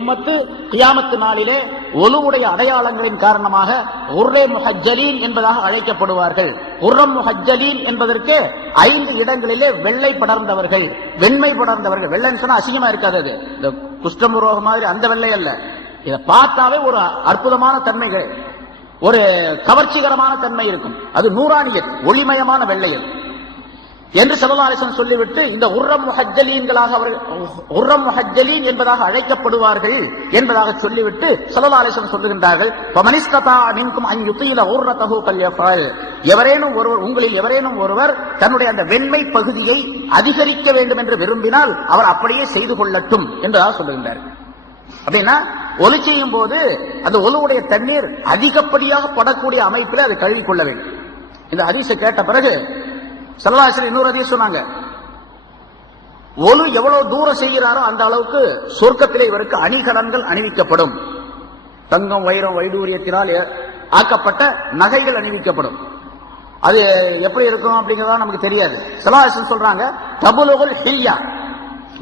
உம்மத்து கியாமத்து நாளிலே ஒலுவுடைய அடையாளங்களின் காரணமாக உர்ரே முஹஜ்ஜலீன் என்பதாக அழைக்கப்படுவார்கள். உர்ரம் முஹஜ்ஜலீன் என்பதற்கு 5 இடங்களிலே வெள்ளை படர்ந்தவர்கள், வெண்மை படர்ந்தவர்கள். வெள்ளைன்னு சொன்னா அசிங்கமா இருக்காது, அது இந்த குஷ்டமுரோகம் மாதிரி அந்த வெள்ளை அல்ல. இதை பார்த்தாவே ஒரு அற்புதமான தன்மைகள், ஒரு கவர்ச்சிகரமான தன்மை இருக்கும். அது நூறானியத், ஒளிமயமான வெள்ளையல் என்று ஸல்லல்லாஹு அலைஹி வஸல்லம் சொல்லிவிட்டு இந்த உர்ரம் முஹஜ்ஜலீன்களாக அவர்கள் உர்ரம் முஹஜ்ஜலீன் என்பதாக அழைக்கப்படுவார்கள் என்பதாக சொல்லிவிட்டு ஸல்லல்லாஹு அலைஹி வஸல்லம் சொல்லுகின்றார்கள், ஃபமனிஸ்ததா மின்கும் அன் யுதீல உர்ரதஹு ஃபல்யஃபல். எவரேனும் ஒருவர், உங்களில் எவரேனும் ஒருவர் தன்னுடைய அந்த வெண்மை பகுதியை அதிகரிக்க வேண்டும் என்று விரும்பினால் அவர் அப்படியே செய்து கொள்ளட்டும் என்பதாக சொல்லுகின்றார்கள். அப்படின்னா ஒலு செய்யும் போது அந்த ஒலுவுடைய தண்ணீர் அதிகப்படியாக படக்கூடிய அமைப்பில் அதை கழுவிக் கொள்ள வேண்டும். இந்த ஹதீஸை கேட்ட பிறகு ஸல்லல்லாஹு அலைஹி வஸல்லம் இன்னொரு ஹதீஸ் சொன்னாங்க, ஒலு எவ்வளவு தூரம் செய்கிறாரோ அந்த அளவுக்கு சொர்க்கத்திலே இவருக்கு அணிகலன்கள் அணிவிக்கப்படும். தங்கம், வைரம், வைடூரியத்தினால் ஆக்கப்பட்ட நகைகள் அணிவிக்கப்படும். அது எப்படி இருக்கும் அப்படிங்கிறதா நமக்கு தெரியாது. ஸல்லல்லாஹு அலைஹி வஸல்லம் சொல்றாங்க, தபுலுகுல் ஹில்யா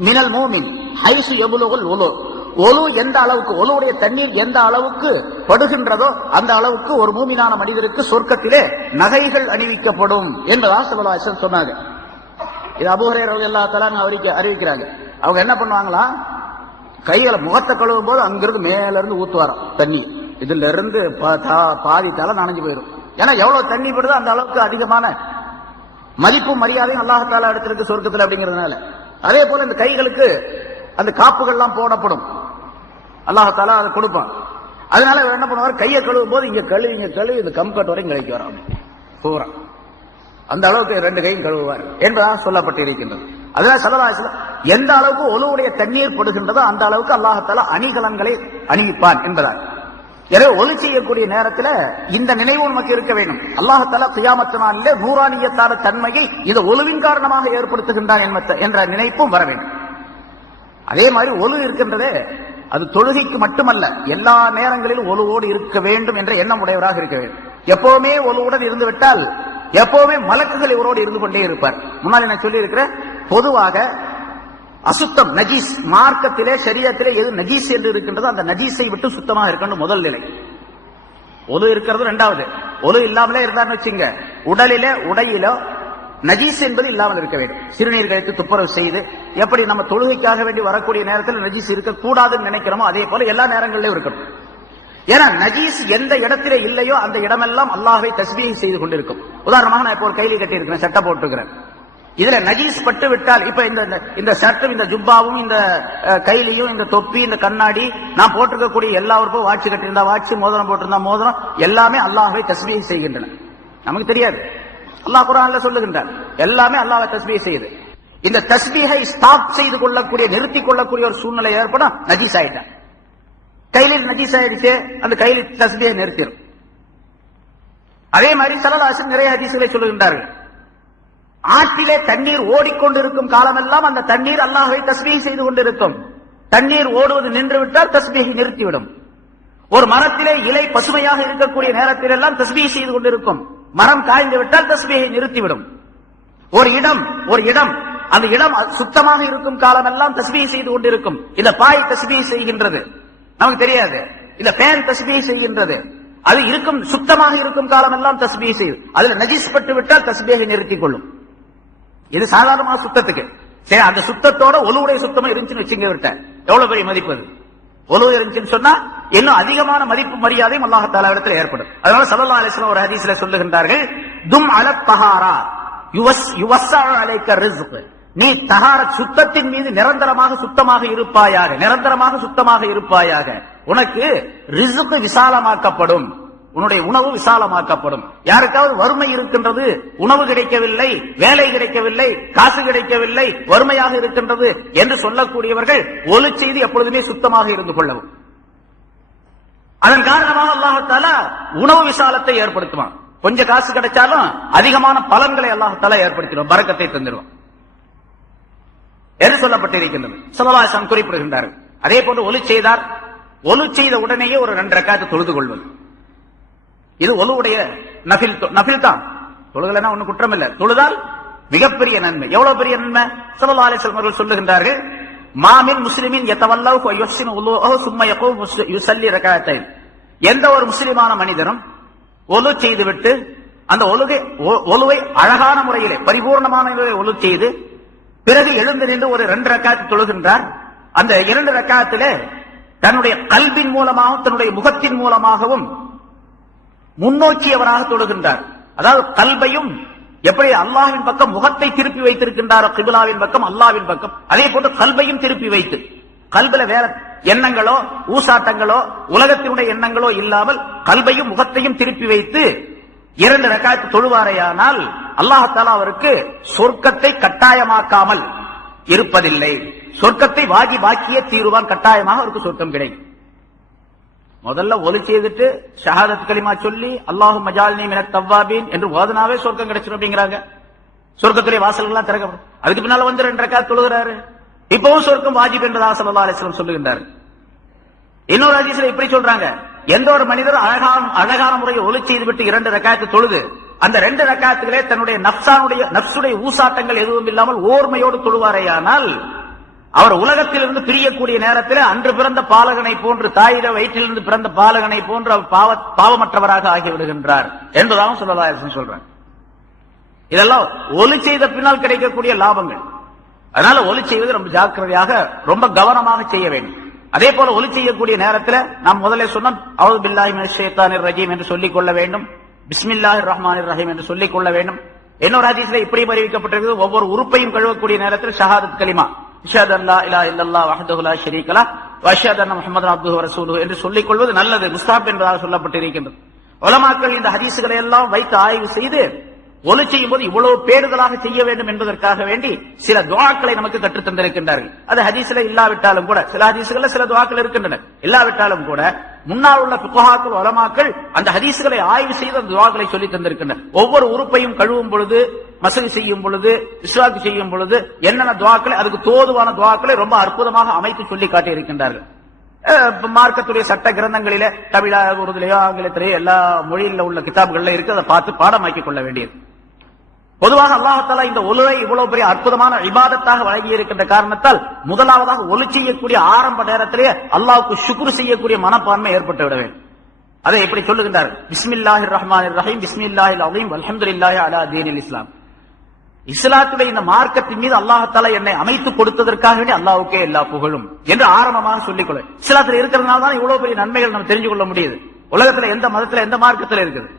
மினல் மூமின் ஹைசு யபுலுகுல் உலு. ஒலு எந்த அளவுக்கு, ஒலுவுடைய தண்ணீர் எந்த அளவுக்கு படுகின்றதோ அந்த அளவுக்கு ஒரு மூமினான மனிதருக்கு சொர்க்கத்திலே நகைகள் அணிவிக்கப்படும் என்பதாக ஸல்லல்லாஹு அலைஹி வஸல்லம் சொன்னாங்க. இது அபூ ஹுரைரா ரலியல்லாஹு தஆலா அறிவிக்கிறாங்க. அவங்க என்ன பண்ணுவாங்களா, கைகளை முகத்தை கழுவும் போது அங்கிருந்து மேல இருந்து ஊத்துவாராம் தண்ணி. இதுல இருந்து பாதி தலை நனைஞ்சு போயிடும். ஏன்னா எவ்வளவு தண்ணி படுதோ அந்த அளவுக்கு அதிகமான மதிப்பும் மரியாதையும் அல்லாஹ் தஆலா எடுத்திருக்கு சொர்க்கத்தில் அப்படிங்கிறதுனால. அதே போல இந்த கைகளுக்கு அந்த காப்புகள்லாம் போடப்படும், அல்லாஹ் தஆலா அதை கொடுப்பான். அதனால என்ன பண்ணுவார், கையை கழுவும் போது இங்க கழுவி இந்த கம்கட் வரைக்கும் கழிக்க வரான் பூரா, அந்த அளவுக்கு 2 கையும் கழுவுவார் என்பதாக சொல்லப்பட்டு இருக்கின்றது. அதனால ஸல்லல்லாஹு அலைஹி வஸல்லம் எந்த அளவுக்கு ஒலுவுடைய தண்ணீர் படுகின்றதோ அந்த அளவுக்கு அல்லாஹ் தஆலா அணிகலன்களை அணிவிப்பான் என்பதால். எனவே ஒலு செய்யக்கூடிய நேரத்தில் இந்த நினைவு நமக்கு இருக்க வேண்டும். அல்லாஹ் தஆலா கியாமத் நாளிலே நூறானியத்தான தன்மையை இந்த ஒலுவின் காரணமாக ஏற்படுத்துகின்றான் என்ற நினைப்பும் வர வேண்டும். அதே மாதிரி ஒலு இருக்கின்றதே, அது தொழுகைக்கு மட்டுமல்ல, எல்லா நேரங்களிலும் ஒலுவோடு இருக்க வேண்டும் என்ற எண்ணம் உடையவராக இருக்க வேண்டும். எப்பவுமே ஒலுவுடன் இருந்து விட்டால் எப்பவுமே மலக்குகள் இவரோடு இருந்து கொண்டே இருப்பார். முன்னாடி நான் சொல்லி இருக்கிற, பொதுவாக அசுத்தம் நஜீஸ், மார்க்கத்திலே ஷரியத்திலே எது நஜீஸ் என்று இருக்கின்றதோ அந்த நஜீஸை விட்டு சுத்தமாக இருக்கணும் முதல் நிலை. ஒலு இருக்கிறது ரெண்டாவது. ஒலு இல்லாமலே இருந்தான்னு வச்சுங்க, உடலிலே உடையிலோ நஜீஸ் என்பது இல்லாமல் இருக்க வேண்டும். சிறுநீர் கழித்து துப்புரவு செய்து, எப்படி நம்ம தொழுகைக்காக வேண்டி வரக்கூடிய நேரத்தில் நஜீஸ் இருக்கக்கூடாதுன்னு நினைக்கிறோமோ அதே போல எல்லா நேரங்களிலும் இருக்கணும். ஏன்னா நஜீஸ் எந்த இடத்திலே இல்லையோ அந்த இடமெல்லாம் அல்லாஹ்வை தஸ்பீஹ் செய்து கொண்டிருக்கும். உதாரணமாக நான் இப்போ ஒரு கைலி கட்டி இருக்கிறேன், சட்டை போட்டுக்கிறேன், இதுல நஜீஸ் பட்டு விட்டால், இப்ப இந்த சட்டும் இந்த ஜுப்பாவும் இந்த கைலியும் இந்த தொப்பி இந்த கண்ணாடி நான் போட்டிருக்கக்கூடிய எல்லாருக்கும், வாட்சி கட்டியிருந்தா வாட்சி, மோதிரம் போட்டிருந்தா மோதிரம், எல்லாமே அல்லாஹ்வை தஸ்பீஹ் செய்கின்றன. நமக்கு தெரியாது, அல்லாஹ் குர்ஆன்ல சொல்லுகின்றார், எல்லாமே அல்லாஹ்வை தஸ்பீஹ் செய்யுது. இந்த தஸ்பீஹை ஸ்டாப் செய்து கொள்ளக்கூடிய, நிறுத்திக் கொள்ளக்கூடிய ஒரு சூழ்நிலை ஏற்படும், நஜீஸ் ஆயிட்டான். கையில் நஜீஸ் ஆயிடுச்சு, அந்த கையில் தஸ்பீஹை நிறுத்திடும். அதே மாதிரி ஸல்லல்லாஹு அலைஹி வஸல்லம் நிறைய ஹதீஸ்களை சொல்லுகின்றார்கள், ஆற்றிலே தண்ணீர் ஓடிக்கொண்டிருக்கும் காலமெல்லாம் அந்த தண்ணீர் அல்லாஹ்வை தஸ்பீஹ் செய்து கொண்டிருக்கும். தண்ணீர் ஓடுவது நின்று விட்டால் தஸ்பீஹை நிறுத்திவிடும். ஒரு மரத்திலே இலை பசுமையாக இருக்கக்கூடிய நேரத்தில் எல்லாம் தஸ்பீஹ் செய்து கொண்டிருக்கும். மரம் காய்ந்து விட்டால் தஸ்பீஹை நிறுத்திவிடும். ஒரு இடம் அந்த இடம் சுத்தமாக இருக்கும் காலமெல்லாம் தஸ்பீஹ் செய்து கொண்டிருக்கும். இந்த பாய் தஸ்பீஹ் செய்கின்றது, நமக்கு தெரியாது. இந்த ஃபேன் தஸ்பீஹ் செய்கின்றது. அது இருக்கும், சுத்தமாக இருக்கும் காலமெல்லாம் தஸ்பீஹ் செய்யும். அதுல நஜீஸ் பட்டு விட்டால் தஸ்பீஹை நிறுத்திக் கொள்ளும். இது சாதாரணமான சுத்தத்துக்கு. சரி, அந்த சுத்தத்தோட ஒலுவுடைய சுத்தமா இருந்துச்சுன்னு வச்சுங்க, விட்ட எவ்வளவு பெரிய மதிப்பு அது. ஒலு இருந்துச்சுன்னு சொன்னா இன்னும் அதிகமான மதிப்பு மரியாதையும் அல்லாஹ் தஆலா இடத்தில் ஏற்படும். அதனால ஸல்லல்லாஹு அலைஹி வஸல்லம் ஒரு ஹதீஸ்ல சொல்லுகின்றார்கள், தும் அல தஹாரா யுவஸ்ஸஅ அலைக ரிஸ்க். நீ தஹாரத் சுத்தத்தின் மீது நிரந்தரமாக சுத்தமாக இருப்பாயாக, நிரந்தரமாக சுத்தமாக இருப்பாயாக, உனக்கு ரிஸ்க் விசாலமாக்கப்படும், உன்னுடைய உணவு விசாலமாக்கப்படும். யாருக்காவது வறுமை இருக்கின்றது, உணவு கிடைக்கவில்லை, வேலை கிடைக்கவில்லை, காசு கிடைக்கவில்லை, வறுமையாக இருக்கின்றது என்று சொல்லக்கூடியவர்கள் ஒலு செய்து எப்பொழுதுமே சுத்தமாக இருந்து கொள்ளவும். அதன் காரணமாக அல்லாஹ் தஆலா உணவு விசாலத்தை ஏற்படுத்துவான். கொஞ்சம் காசு கிடைச்சாலும் அதிகமான பலன்களை அல்லாஹ் தஆலா ஏற்படுத்திடுவான், பரக்கத்தை தந்துடுவான் என்று சொல்லப்பட்டிருக்கின்றது. ஸல்லல்லாஹு அலைஹி வஸல்லம் குறிப்பிடுகின்றார்கள். அதே போன்று ஒலு செய்தார், ஒலு செய்த உடனேயே ஒரு 2 ரக்காத் தொழுது கொள்வது, இது ஒலுவுடைய நஃபில் தான். தொழுகலைன்னா ஒன்னும் குற்றம் இல்லை, தொழுதால் மிகப்பெரிய நன்மை. எவ்வளவு பெரிய நன்மை ஸல்லல்லாஹு அலைஹி வஸல்லம் அவர்கள் சொல்லுகின்றார்கள், மாமின் முஸ்லிமின் யதவல்லஹு வ யுஹ்சினு உலூஹு சும்ம யகூமு யுஸல்லி ரகஅத்தைன். எந்த ஒரு முஸ்லிமான மனிதனும் ஒலு செய்துவிட்டு அந்த ஒலுவை அழகான முறையிலே பரிபூர்ணமான ஒலு செய்து பிறகு எழுந்து நின்று ஒரு 2 ரக்காத் தொழுகின்றார். அந்த 2 ரக்காத்திலே தன்னுடைய கல்பின் மூலமாகவும் தன்னுடைய முகத்தின் மூலமாகவும் முன்னோக்கியவராக தொழுகின்றார். அதாவது கல்பையும் எப்படி அல்லாஹ்வின் பக்கம் முகத்தை திருப்பி வைத்திருக்கின்றாரோ கிபிலாவின் பக்கம் அல்லாஹ்வின் பக்கம், அதே போன்று கல்பையும் திருப்பி வைத்து கல்பில வேற எண்ணங்களோ ஊசாட்டங்களோ உலகத்தினுடைய எண்ணங்களோ இல்லாமல் கல்பையும் முகத்தையும் திருப்பி வைத்து 2 ரக்காத் தொழுவாரையானால் அல்லாஹ் தஆலா அவருக்கு சொர்க்கத்தை கட்டாயமாக்காமல் இருப்பதில்லை. சொர்க்கத்தை வாஜிபாக்கியே தீருவான், கட்டாயமாக அவருக்கு சொர்க்கம் கிடைக்கும். முதல்ல ஒலி செய்துட்டு ஷஹாதத் கலிமா சொல்லி அல்லாஹும்ம ஜஅல்னி மினத் தவ்வாபீன் என்று ஓதுனாவே சொர்க்கம் கிடைச்சிரும் அப்படிங்கிறாங்க. சொர்க்கத்துடைய வாசல்கள் எல்லாம் திறக்கப்படும். அதுக்கு பின்னால வந்து 2 ரக்காத் தொழுகிறாரு. இப்பவும் சொர்க்கம் வாஜிப் என்றதாக ஸல்லல்லாஹு அலைஹி வஸல்லம் சொல்லுகின்றார். இன்னொரு ஹதீஸ்ல இப்படி சொல்றாங்க, எந்த ஒரு மனிதர் அழகான முறையில் ஒலி செய்துவிட்டு 2 ரக்காத்து தொழுது அந்த 2 ரக்காத்துகளே தன்னுடைய நப்சுடைய ஊசாட்டங்கள் எதுவும் இல்லாமல் ஓர்மையோடு தொழுவாரையானால் அவர் உலகத்திலிருந்து பிரியக்கூடிய நேரத்தில் அன்று பிறந்த பாலகனை போன்று தாயிட வயிற்றிலிருந்து பிறந்த பாலகனை போன்று அவர் பாவமற்றவராக ஆகிவிடுகின்றார் என்பதாகவும் ஸல்லல்லாஹு அலைஹி வஸல்லம் சொல்றாங்க. இதெல்லாம் ஒலி செய்த பின்னால் கிடைக்கக்கூடிய லாபங்கள். அதனால ஒலி செய்வது ரொம்ப ஜாக்கிரதையாக ரொம்ப கவனமாக செய்ய வேண்டும். அதே போல ஒலி செய்யக்கூடிய நேரத்தில் நாம் முதல்ல சொன்னோம் அஊது பில்லாஹி மினஷ் ஷைத்தானிர் ரஜீம் என்று சொல்லிக் கொள்ள வேண்டும், பிஸ்மில்லாஹிர் ரஹ்மானிர் ரஹீம் என்று சொல்லிக் கொள்ள வேண்டும். இன்னொரு ஹதீஸ்ல இப்படி அறிவிக்கப்பட்டிருக்கிறது, ஒவ்வொரு உறுப்பையும் கழுவக்கூடிய நேரத்தில் ஷஹாதத் கலிமா அஷ்ஹது அல்லா இலாஹ இல்லல்லாஹ் வஹ்தஹு லா ஷரீக லஹ் வ அஷ்ஹது அன்ன முஹம்மதன் அப்துஹு வ ரசூலுஹு என்று சொல்லிக் கொள்வது நல்லது, முஸ்தஹப் என்பதாக சொல்லப்பட்டிருக்கின்றது. உலமாக்கள் இந்த ஹதீஸ்களை எல்லாம் வைத்து ஆய்வு செய்து ஒலி செய்யும் போது இவ்வளவு பேடுதலாக செய்ய வேண்டும் என்பதற்காக வேண்டி சில துஆக்களை நமக்கு கற்றுத் தந்திருக்கின்றார்கள். அது ஹதீஸ்ல இல்லாவிட்டாலும் கூட, சில ஹதீஸ்கள்ல சில துஆக்கள் இருக்கின்றன, இல்லாவிட்டாலும் கூட முன்னால் உள்ள ஃபுகஹாக்கள் உலமாக்கள் அந்த ஹதீஸ்களை ஆய்வு செய்து அந்த துஆக்களை சொல்லி தந்திருக்கின்றனர். ஒவ்வொரு உறுப்பையும் கழுவும் பொழுது, மசகு செய்யும் பொழுது, இஸ்வாக்கு செய்யும் பொழுது என்னென்ன துஆக்களை, அதுக்கு தோதுவான துஆக்களை ரொம்ப அற்புதமாக அமைத்து சொல்லி காட்டி இருக்கின்றார்கள். மார்க்கத்துடைய சட்ட கிரந்தங்களிலே தமிழா உருதுலையோ ஆங்கிலத்திலேயோ எல்லா மொழியில உள்ள கிதாபுகள்ல இருக்கு, அதை பார்த்து பாடமாக்கிக் கொள்ள வேண்டியது. பொதுவாக அல்லாஹ் தஆலா இந்த ஒலுவை இவ்வளவு பெரிய அற்புதமான இபாதத்தாக வழங்கி இருக்கின்ற காரணத்தால் முதலாவதாக ஒலி செய்யக்கூடிய ஆரம்ப நேரத்திலே அல்லாஹ்வுக்கு ஷுக்ர் செய்யக்கூடிய மனப்பான்மை ஏற்பட்டு விட வேண்டும். அதை எப்படி சொல்லுகின்றார், பிஸ்மில்லாஹிர் ரஹ்மானிர் ரஹீம் பிஸ்மில்லாஹில் அஸீம் வல்ஹம்துலில்லாஹி அலா தீனில் இஸ்லாம். இஸ்லாத்துடைய இந்த மார்க்கத்தின் மீது அல்லாஹ் தஆலா என்னை அமைத்து கொடுத்ததற்காக வேண்டி அல்லாஹ்வுக்கே எல்லா புகழும் என்று ஆரம்பமாக சொல்லிக்கொள்ள. இஸ்லாத்தில் இருக்கிறதுனால தான் இவ்வளவு பெரிய நன்மைகள் நம்ம தெரிஞ்சு கொள்ள முடியுது. உலகத்துல எந்த மதத்துல எந்த மார்க்கத்துல இருக்குது,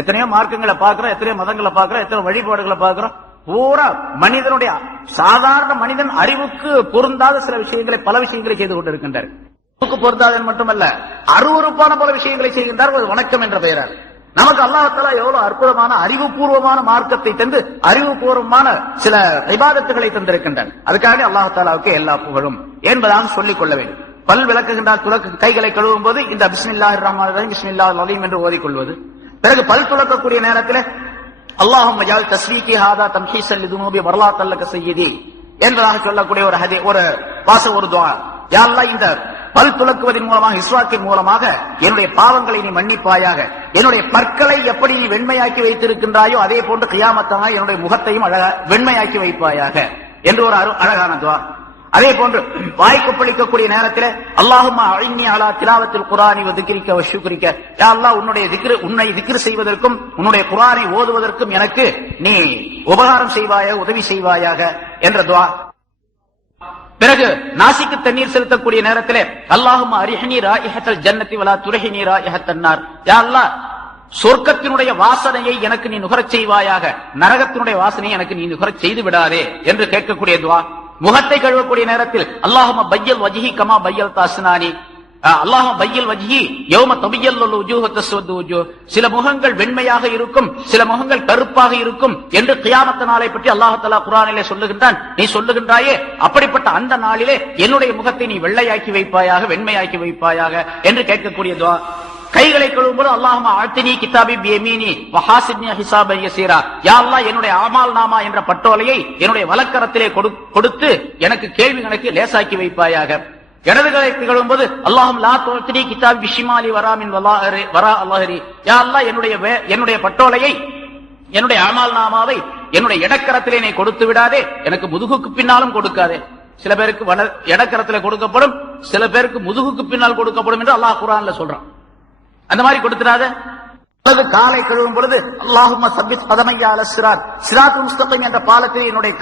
எத்தனையோ மார்க்கங்களை பார்க்கிறோம், எத்தனையோ மதங்களை பார்க்கிறோம், எத்தனை வழிபாடுகளை பார்க்கிறோம். பூரா மனிதனுடைய சாதாரண மனிதன் அறிவுக்கு பொருந்தாத சில விஷயங்களை, பல விஷயங்களை செய்து கொண்டிருக்கின்றார். பொருந்தாதன் மட்டுமல்ல, அருவருப்பான பல விஷயங்களை செய்கின்றார்கள் வணக்கம் என்ற பெயரால். நமக்கு அல்லாஹ் தஆலா எவ்வளவு அற்புதமான அறிவுபூர்வமான மார்க்கத்தை தந்து அறிவுபூர்வமான சில இபாதத்துகளை தந்திருக்கின்றார். அதுக்காக அல்லாஹ் தஆலாவுக்கு எல்லா புகழும் என்பதாக சொல்லிக் கொள்ள வேண்டும். பல் விளக்குகின்றார், கைகளை கழுவும் போது இந்த பிஸ்மில்லாஹிர் ரஹ்மானிர் ரஹீம் பிஸ்மில்லாஹில் அஸீம் என்று ஓதிக்கொள்வது. பிறகு பல் துலக்கக்கூடிய நேரத்தில் அல்லாஹும்ம ஜஅல் தஸ்வீகி ஹாதா தம்ஹீஸன் லிதுனூபி வர்லாத்தல் லக சய்யிதி என்பதாக சொல்லக்கூடிய ஒரு ஒரு துஆ. யா அல்லாஹ், இந்த பல் துலக்குவதன் மூலமாக, இஸ்வாக்கின் மூலமாக என்னுடைய பாவங்களை நீ மன்னிப்பாயாக, என்னுடைய பற்களை எப்படி நீ வெண்மையாக்கி வைத்திருக்கின்றாயோ அதே போன்று கியாமத்தாக என்னுடைய முகத்தையும் வெண்மையாக்கி வைப்பாயாக என்று ஒரு அழகான துஆ. அதே போன்று வாய் கொப்பளிக்கக்கூடிய நேரத்தில் அல்லாஹும்ம அஇன்னி அலா திலாவத்தில் குர்ஆனி வ திக்ரிக வ ஷுக்ரிக, யா அல்லாஹ், உன்னை திக்ர் செய்வதற்கும் உன்னுடைய குர்ஆனை ஓதுவதற்கும் எனக்கு நீ உபகாரம் செய்வாயாக, உதவி செய்வாயாக என்ற துஆ. பிறகு நாசிக்கு தண்ணீர் செலுத்தக்கூடிய நேரத்தில் அல்லாஹும்ம அரிஹ்னி ராயிஹத்தல் ஜன்னதி வலா துர்ஹினி ராயிஹத்தன் நார், யா அல்லாஹ், சொர்க்கத்தினுடைய வாசனையை எனக்கு நீ நுகரச் செய்வாயாக, நரகத்தினுடைய வாசனையை எனக்கு நீ நுகரச் செய்து விடாதே என்று கேட்கக்கூடிய துஆ. முகத்தை கழுவக்கூடிய நேரத்தில் அல்லாஹும்ம பய்யில் வஜ்ஹி கமா பய்யல் தஸ்னானி, அல்லாஹும்ம பய்யில் வஜ்ஹி யௌம தபியல்லு வஜூஹு தஸ்வது வஜூஹ், சில முகங்கள் வெண்மையாக இருக்கும், சில முகங்கள் கருப்பாக இருக்கும் என்று கியாமத் நாளை பற்றி அல்லாஹ் தஆலா குர்ஆனிலே சொல்லுகின்றான். நீ சொல்லுகின்றாயே, அப்படிப்பட்ட அந்த நாளிலே என்னுடைய முகத்தை நீ வெள்ளையாக்கி வைப்பாயாக, வெண்மையாக்கி வைப்பாயாக என்று கேட்கக்கூடிய துஆ. கைகளை கழுவும்போது அல்லாஹும்ம ஆத்தினி கிதாபி பியமீனி வ ஹாசிப்னி ஹிசாபன் யஸீரா, யா அல்லாஹ், என்னுடைய அமால் நாமா என்ற பட்டோலையை என்னுடைய வலக்கரத்திலே கொடுத்து எனக்கு கேள்வி கணக்கு லேசாக்கி வைப்பாயாக. இடது கையை கழுவும்போது அல்லாஹும் லா துஅத்தினி கிதாபி பிஷிமாலி வராமின் வரா அல்லாஹரி, யா அல்லாஹ், என்னுடைய பட்டோலையை, என்னுடைய அமால் நாமாவை என்னுடைய இடக்கரத்திலே நீ கொடுத்து விடாதே, எனக்கு முதுகுக்கு பின்னாலும் கொடுக்காதே. சில பேருக்கு இடக்கரத்துல கொடுக்கப்படும், சில பேருக்கு முதுகுக்கு பின்னால் கொடுக்கப்படும் என்று அல்லாஹ் குர்ஆன்ல சொல்றான். அந்த மாதிரி கொடுத்துடாத. காலை கழுவும் பொழுது அல்லாஹும்ம சப்பித் கதமைய அலா ஸிராத், ஸிராத்துல் முஸ்தகீம் என்ற பாலத்தில் என்னுடைய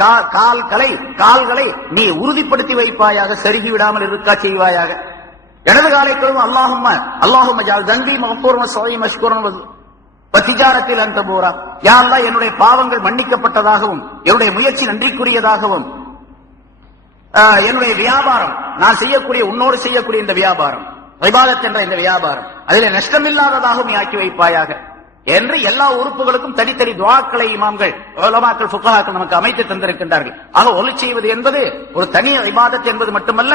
கால்களை நீ உறுதிப்படுத்தி வைப்பாயாக, சருகி விடாமல் இருக்கா செய்வாயாக. இடது காலை கழுவும் அல்லாஹும்ம ஜஅல் தன்பி மஃபூரன் வஸஈ மஷ்கூரன் வதிஜாரத்தில் அன்த பூரா, யா அல்லாஹ் என்னுடைய பாவங்கள் மன்னிக்கப்பட்டதாகவும் என்னுடைய முயற்சி நன்றிக்குரியதாகவும் என்னுடைய வியாபாரம், நான் செய்யக்கூடிய உன்னோடு செய்யக்கூடிய இந்த வியாபாரம், இபாதத் என்ற இந்த வியாபாரம் அதிலே நஷ்டமில்லாததாகவும் ஆக்கி வைப்பாயாக என்று எல்லா உறுப்புகளுக்கும் தனித்தனி துஆக்களை இமாம்கள், உலமாக்கள், ஃபுகஹாக்கள் நமக்கு அமைத்து தந்திருக்கின்றார்கள். ஆக ஒலி செய்வது என்பது ஒரு தனி இபாதத் என்பது மட்டுமல்ல,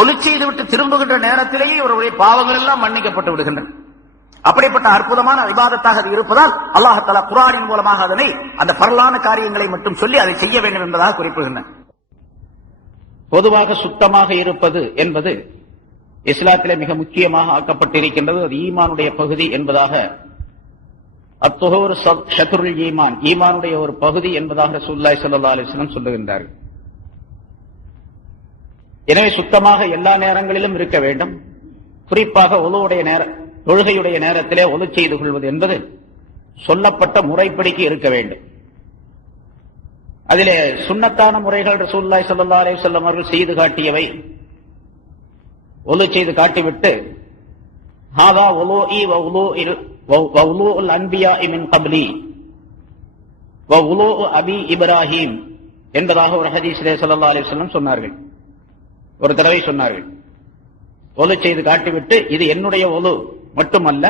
ஒலி செய்து விட்டு திரும்புகின்ற நேரத்திலேயே இவருடைய பாவங்கள் எல்லாம் மன்னிக்கப்பட்டு விடுகின்றன. அப்படிப்பட்ட அற்புதமான இபாதத்தாக அது இருப்பதால் அல்லாஹ் தஆலா குர்ஆனின் மூலமாக அதனை அந்த பரலான காரியங்களை மட்டும் சொல்லி அதை செய்ய வேண்டும் என்பதாக குறிப்பிடுகின்றன. பொதுவாக சுத்தமாக இருப்பது என்பது இஸ்லாத்திலே மிக முக்கியமாக ஆக்கப்பட்டிருக்கின்றது. அது ஈமானுடைய பகுதி என்பதாக, அத்துஹூர் ஷத்ருல் ஈமான், ஈமானுடைய ஒரு பகுதி என்பதாக ரசூலுல்லாஹி ஸல்லல்லாஹு அலைஹி வஸல்லம் சொல்லுகின்றார்கள். எனவே சுத்தமாக எல்லா நேரங்களிலும் இருக்க வேண்டும். குறிப்பாக தொழுகையுடைய நேரத்திலே ஒலு செய்து கொள்வது என்பது சொல்லப்பட்ட முறைப்படிக்கு இருக்க வேண்டும். அதிலே சுன்னத்தான முறைகள் ரசூலுல்லாஹி ஸல்லல்லாஹு அலைஹி வஸல்லம் அவர்கள் செய்து காட்டியவை, ஒலு செய்து காட்டிவிட்டு ஹாதா உலூஇ வ உலூஉல் அன்பியாஇ மின் கப்லி வ உலூஉ அபி இப்ராஹிம் என்பதாக ஒரு ஹதீஸிலே ஸல்லல்லாஹு அலைஹி வஸல்லம் சொன்னார்கள். ஒரு தடவை சொன்னார்கள், ஒலு செய்து காட்டிவிட்டு இது என்னுடைய ஒலு மட்டுமல்ல,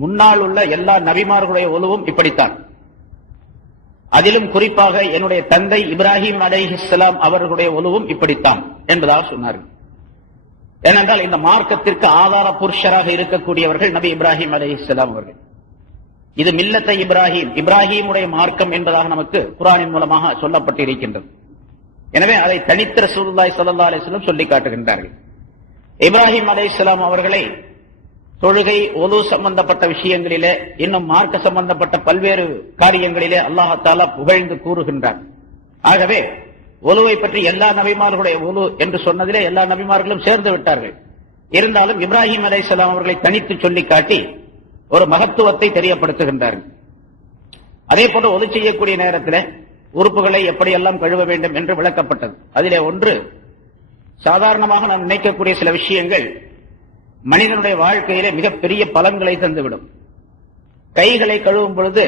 முன்னால் உள்ள எல்லா நபிமார்களுடைய ஒலுவும் இப்படித்தான், அதிலும் குறிப்பாக என்னுடைய தந்தை இப்ராஹிம் அலைஹிஸ்ஸலாம் அவர்களுடைய ஒலுவும் இப்படித்தான் என்பதாக சொன்னார்கள். ஏனென்றால் இந்த மார்க்கத்திற்கு ஆதார புருஷராக இருக்கக்கூடியவர்கள் நபி இப்ராஹிம் அலைஹிஸ்ஸலாம் அவர்கள். இது மில்லத்தை இப்ராஹிமுடைய மார்க்கம் என்பதாக நமக்கு குர்ஆனின் மூலமாக சொல்லப்பட்டிருக்கின்றது. எனவே அதை தனித்த ரசூலுல்லாஹி ஸல்லல்லாஹு அலைஹி வஸல்லம் சொல்லி காட்டுகின்றார்கள். இப்ராஹிம் அலைஹிஸ்ஸலாம் அவர்களை தொழுகை, ஒலு சம்பந்தப்பட்ட விஷயங்களிலே, இன்னும் மார்க்க சம்பந்தப்பட்ட பல்வேறு காரியங்களிலே அல்லாஹ் தஆலா புகழ்ந்து கூறுகின்றார். ஆகவே ஒலுவை பற்றி எல்லா நபிமார்களுடைய ஒலு என்று சொன்னதிலே எல்லா நபிமார்களும் சேர்ந்து விட்டார்கள். இருந்தாலும் இப்ராஹிம் அலைஹிஸ்ஸலாம் அவர்களை தனித்து சொல்லி காட்டி ஒரு மகத்துவத்தை தெரியப்படுத்துகின்றார்கள். அதே போன்று ஒலு செய்யக்கூடிய நேரத்தில் உறுப்புகளை எப்படியெல்லாம் கழுவ வேண்டும் என்று விளக்கப்பட்டது. அதிலே ஒன்று, சாதாரணமாக நாம் நினைக்கக்கூடிய சில விஷயங்கள் மனிதனுடைய வாழ்க்கையிலே மிகப்பெரிய பலன்களை தந்துவிடும். கைகளை கழுவும் பொழுது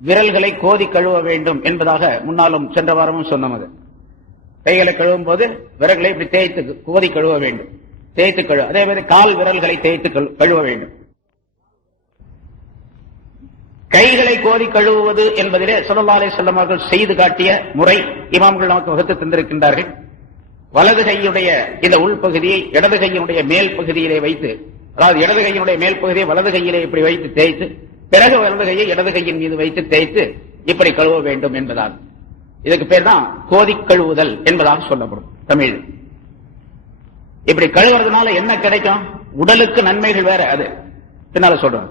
விரல்களை கோதி கழுவ வேண்டும் என்பதாக முன்னாலும் சென்ற வாரமும் சொன்னது. கைகளை கழுவும் போது விரல்களை இப்படி தேய்த்து கோதி கழுவ வேண்டும், தேய்த்து கழுவ. அதே மாதிரி கால் விரல்களை தேய்த்து கழுவ வேண்டும். கைகளை கோதி கழுவுவது என்பதிலே ஸல்லல்லாஹு அலைஹி வஸல்லம் அவர்கள் செய்து காட்டிய முறை இமாம்கள் நமக்கு வகுத்து தந்திருக்கின்றார்கள். வலது கையுடைய இந்த உள்பகுதியை இடது கையினுடைய மேல் பகுதியிலே வைத்து, அதாவது இடது கையினுடைய மேல் பகுதியை வலது கையிலே இப்படி வைத்து தேய்த்து, பிறகு வலது கையை இடது கையின் மீது வைத்து தேய்த்து இப்படி கழுவ வேண்டும் என்பதால் இதுக்கு பேர் தான் கோதி கழுவுதல் என்பதாக சொல்லப்படும் தமிழ். இப்படி கழுவுறதுனால என்ன கிடைக்கும்? உடலுக்கு நன்மைகள் வேற, அது பின்னால சொல்றோம்.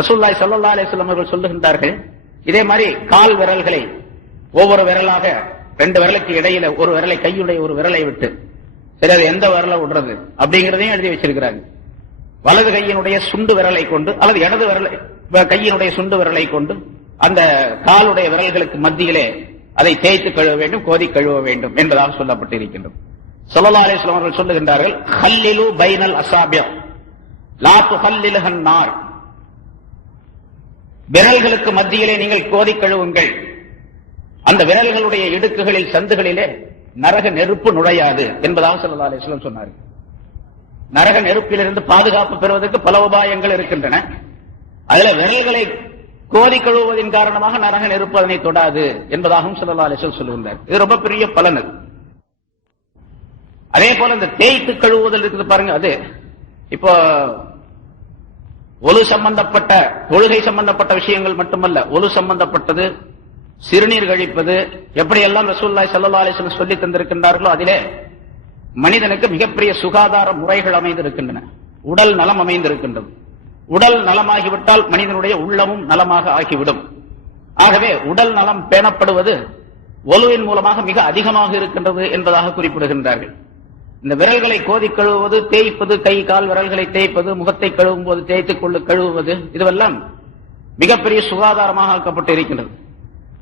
ரசூலுல்லாஹி ஸல்லல்லாஹு அலைஹி வஸல்லம் அவர்கள் சொல்லுகின்றார்கள், இதே மாதிரி கால் விரல்களை ஒவ்வொரு விரலாக, ரெண்டு விரலுக்கு இடையில ஒரு விரலை, கையுடைய ஒரு விரலை விட்டு, சரி அது எந்த விரலை விடுறது அப்படிங்கறதையும் எழுதி வச்சிருக்கிறாங்க. வலது கையினுடைய சுண்டு விரலை கொண்டு அல்லது இடது கையினுடைய சுண்டு விரலை கொண்டு அந்த காலுடைய விரல்களுக்கு மத்தியிலே அதை தேய்த்து கழுவ வேண்டும், கோதி கழுவ வேண்டும் என்பதாக சொல்லப்பட்டிருக்கின்றது. ஸல்லல்லாஹு அலைஹி வஸல்லம் அவர்கள் சொல்லுகின்றார்கள், ஹல்லிலு பைனல் அஸாபி' லா துஹல்லிலுஹன் நார், விரல்களுக்கு மத்தியிலே நீங்கள் கோதி கழுவுங்கள், அந்த விரல்களுடைய இடுக்குகளில் சந்துகளிலே நரக நெருப்பு நுழையாது என்பதாக ஸல்லல்லாஹு அலைஹி வஸல்லம் சொன்னார்கள். நரக நெருப்பிலிருந்து பாதுகாப்பு பெறுவதற்கு பல உபாயங்கள் இருக்கின்றன. அதுல விரல்களை கோதி கழுவுவதன் காரணமாக நரக நெருப்பு அதனை தொடாது என்பதாகவும் ஸல்லல்லாஹு அலைஹி வஸல்லம் சொல்லுகின்றார். இது ரொம்ப பெரிய பலன். அதே போல இந்த தேய்த்து கழுவுதல் இருக்குது பாருங்க, அது இப்போ ஒலு சம்பந்தப்பட்ட, தொழுகை சம்பந்தப்பட்ட விஷயங்கள் மட்டுமல்ல, ஒலு சம்பந்தப்பட்டது, சிறுநீர் கழிப்பது, எப்படியெல்லாம் ரசூலுல்லாஹி ஸல்லல்லாஹு அலைஹி வஸல்லம் சொல்லி தந்திருக்கின்றார்களோ அதிலே மனிதனுக்கு மிகப்பெரிய சுகாதார முறைகள் அமைந்திருக்கின்றன. உடல் நலம் அமைந்திருக்கின்றது. உடல் நலமாகிவிட்டால் மனிதனுடைய உள்ளமும் நலமாக ஆகிவிடும். ஆகவே உடல் நலம் பேணப்படுவது ஒலுவின் மூலமாக மிக அதிகமாக இருக்கின்றது என்பதாக குறிப்பிடுகின்றார்கள். இந்த விரல்களை கோதி கழுவுவது, தேய்ப்பது, கை கால் விரல்களை தேய்ப்பது, முகத்தை கழுவும் போது தேய்த்துக் கொண்டு கழுவுவது, இதுவெல்லாம் மிகப்பெரிய சுகாதாரமாக ஆக்கப்பட்டு இருக்கின்றது.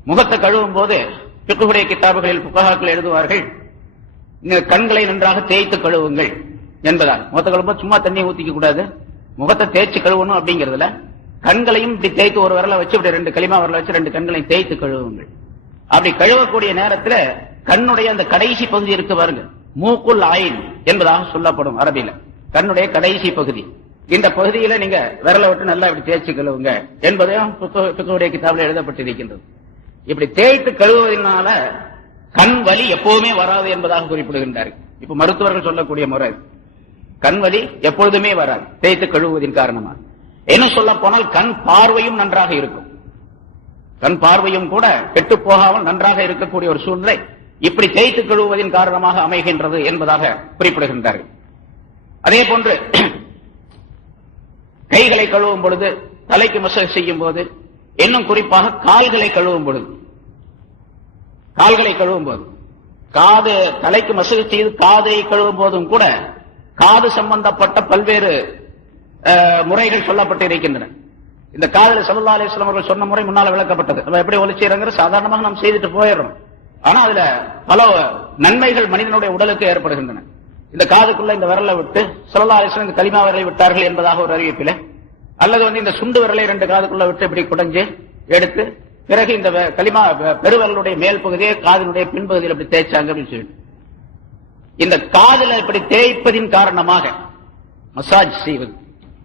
முகத்தை கழுவும் போது பிக்குடைய கிதாபுகளில் புகாக்கள் எழுதுவார்கள், கண்களை நன்றாக தேய்த்து கழுவுங்கள் என்பதால். முகத்தை கழுவும்போது சும்மா தண்ணியை ஊத்திக்க கூடாது, முகத்தை தேய்ச்சி கழுவணும். அப்படிங்கிறதுல கண்களையும் இப்படி தேய்த்து ஒரு விரலை வச்சு இப்படி 2 களிமா விரலை வச்சு 2 கண்களையும் தேய்த்து கழுவுங்கள். அப்படி கழுவக்கூடிய நேரத்தில் கண்ணுடைய அந்த கடைசி பகுதி இருக்கு பாருங்க, மூக்குல் ஆயின் என்பதாக சொல்லப்படும் அரபியில. கண்ணுடைய கடைசி பகுதி, இந்த பகுதியில நீங்க விரலை விட்டு நல்லா இப்படி தேய்ச்சி கழுவுங்க என்பதையும் பிக்குடைய கிதாபில் எழுதப்பட்டிருக்கின்றது. இப்படி தேய்த்து கழுவுவதனால கண் வலி எப்போதுமே வராது என்பதாக குறிப்பிடுகின்றார்கள். இப்ப மருத்துவர்கள் சொல்லக்கூடிய முறை, கண் வலி எப்பொழுதுமே வராது தேய்த்து கழுவுவதின் காரணமாக. என்ன சொல்ல போனால் கண் பார்வையும் நன்றாக இருக்கும், கண் பார்வையும் கூட கெட்டு போகாமல் நன்றாக இருக்கக்கூடிய ஒரு சூழ்நிலை இப்படி தேய்த்து கழுவுவதின் காரணமாக அமைகின்றது என்பதாக குறிப்பிடுகின்றார்கள். அதே போன்று கைகளை கழுவும் பொழுது, தலைக்கு மசாஜ் செய்யும் போது, இன்னும் குறிப்பாக கால்களை கழுவும் பொழுது, கால்களை கழுவும் போது, காது தலைக்கு மசாஜ் செய்து காதை கழுவும் போதும் கூட காது சம்பந்தப்பட்ட பல்வேறு முறைகள் சொல்லப்பட்டு இருக்கின்றன. இந்த காதல ஸல்லல்லாஹு அலைஹி வஸல்லம் அவர்கள் சொன்ன முறை முன்னால விளக்கப்பட்டது. நம்ம எப்படி ஒலிச்சீரங்கிற சாதாரணமாக நாம் செய்துட்டு போயிடுறோம். ஆனா அதுல பல நன்மைகள் மனிதனுடைய உடலுக்கு ஏற்படுகின்றன. இந்த காதுக்குள்ள இந்த விரலை விட்டு ஸல்லல்லாஹு அலைஹி வஸல்லம் இந்த கலிமா விரலை விட்டார்கள் என்பதாக ஒரு அறிவிப்பில, அல்லது இந்த சுண்டு விரலை 2 காதுக்குள்ள விட்டு இப்படி குடைஞ்சு எடுத்து பிறகு இந்த கலிமா பெருவரலுடைய மேல் பகுதியை காதினுடைய பின்பகுதியில் இப்படி தேய்ச்சாங்க அப்படின்னு சொல்லிட்டு, இந்த காதுல இப்படி தேய்ப்பதின் காரணமாக மசாஜ் செய்வது,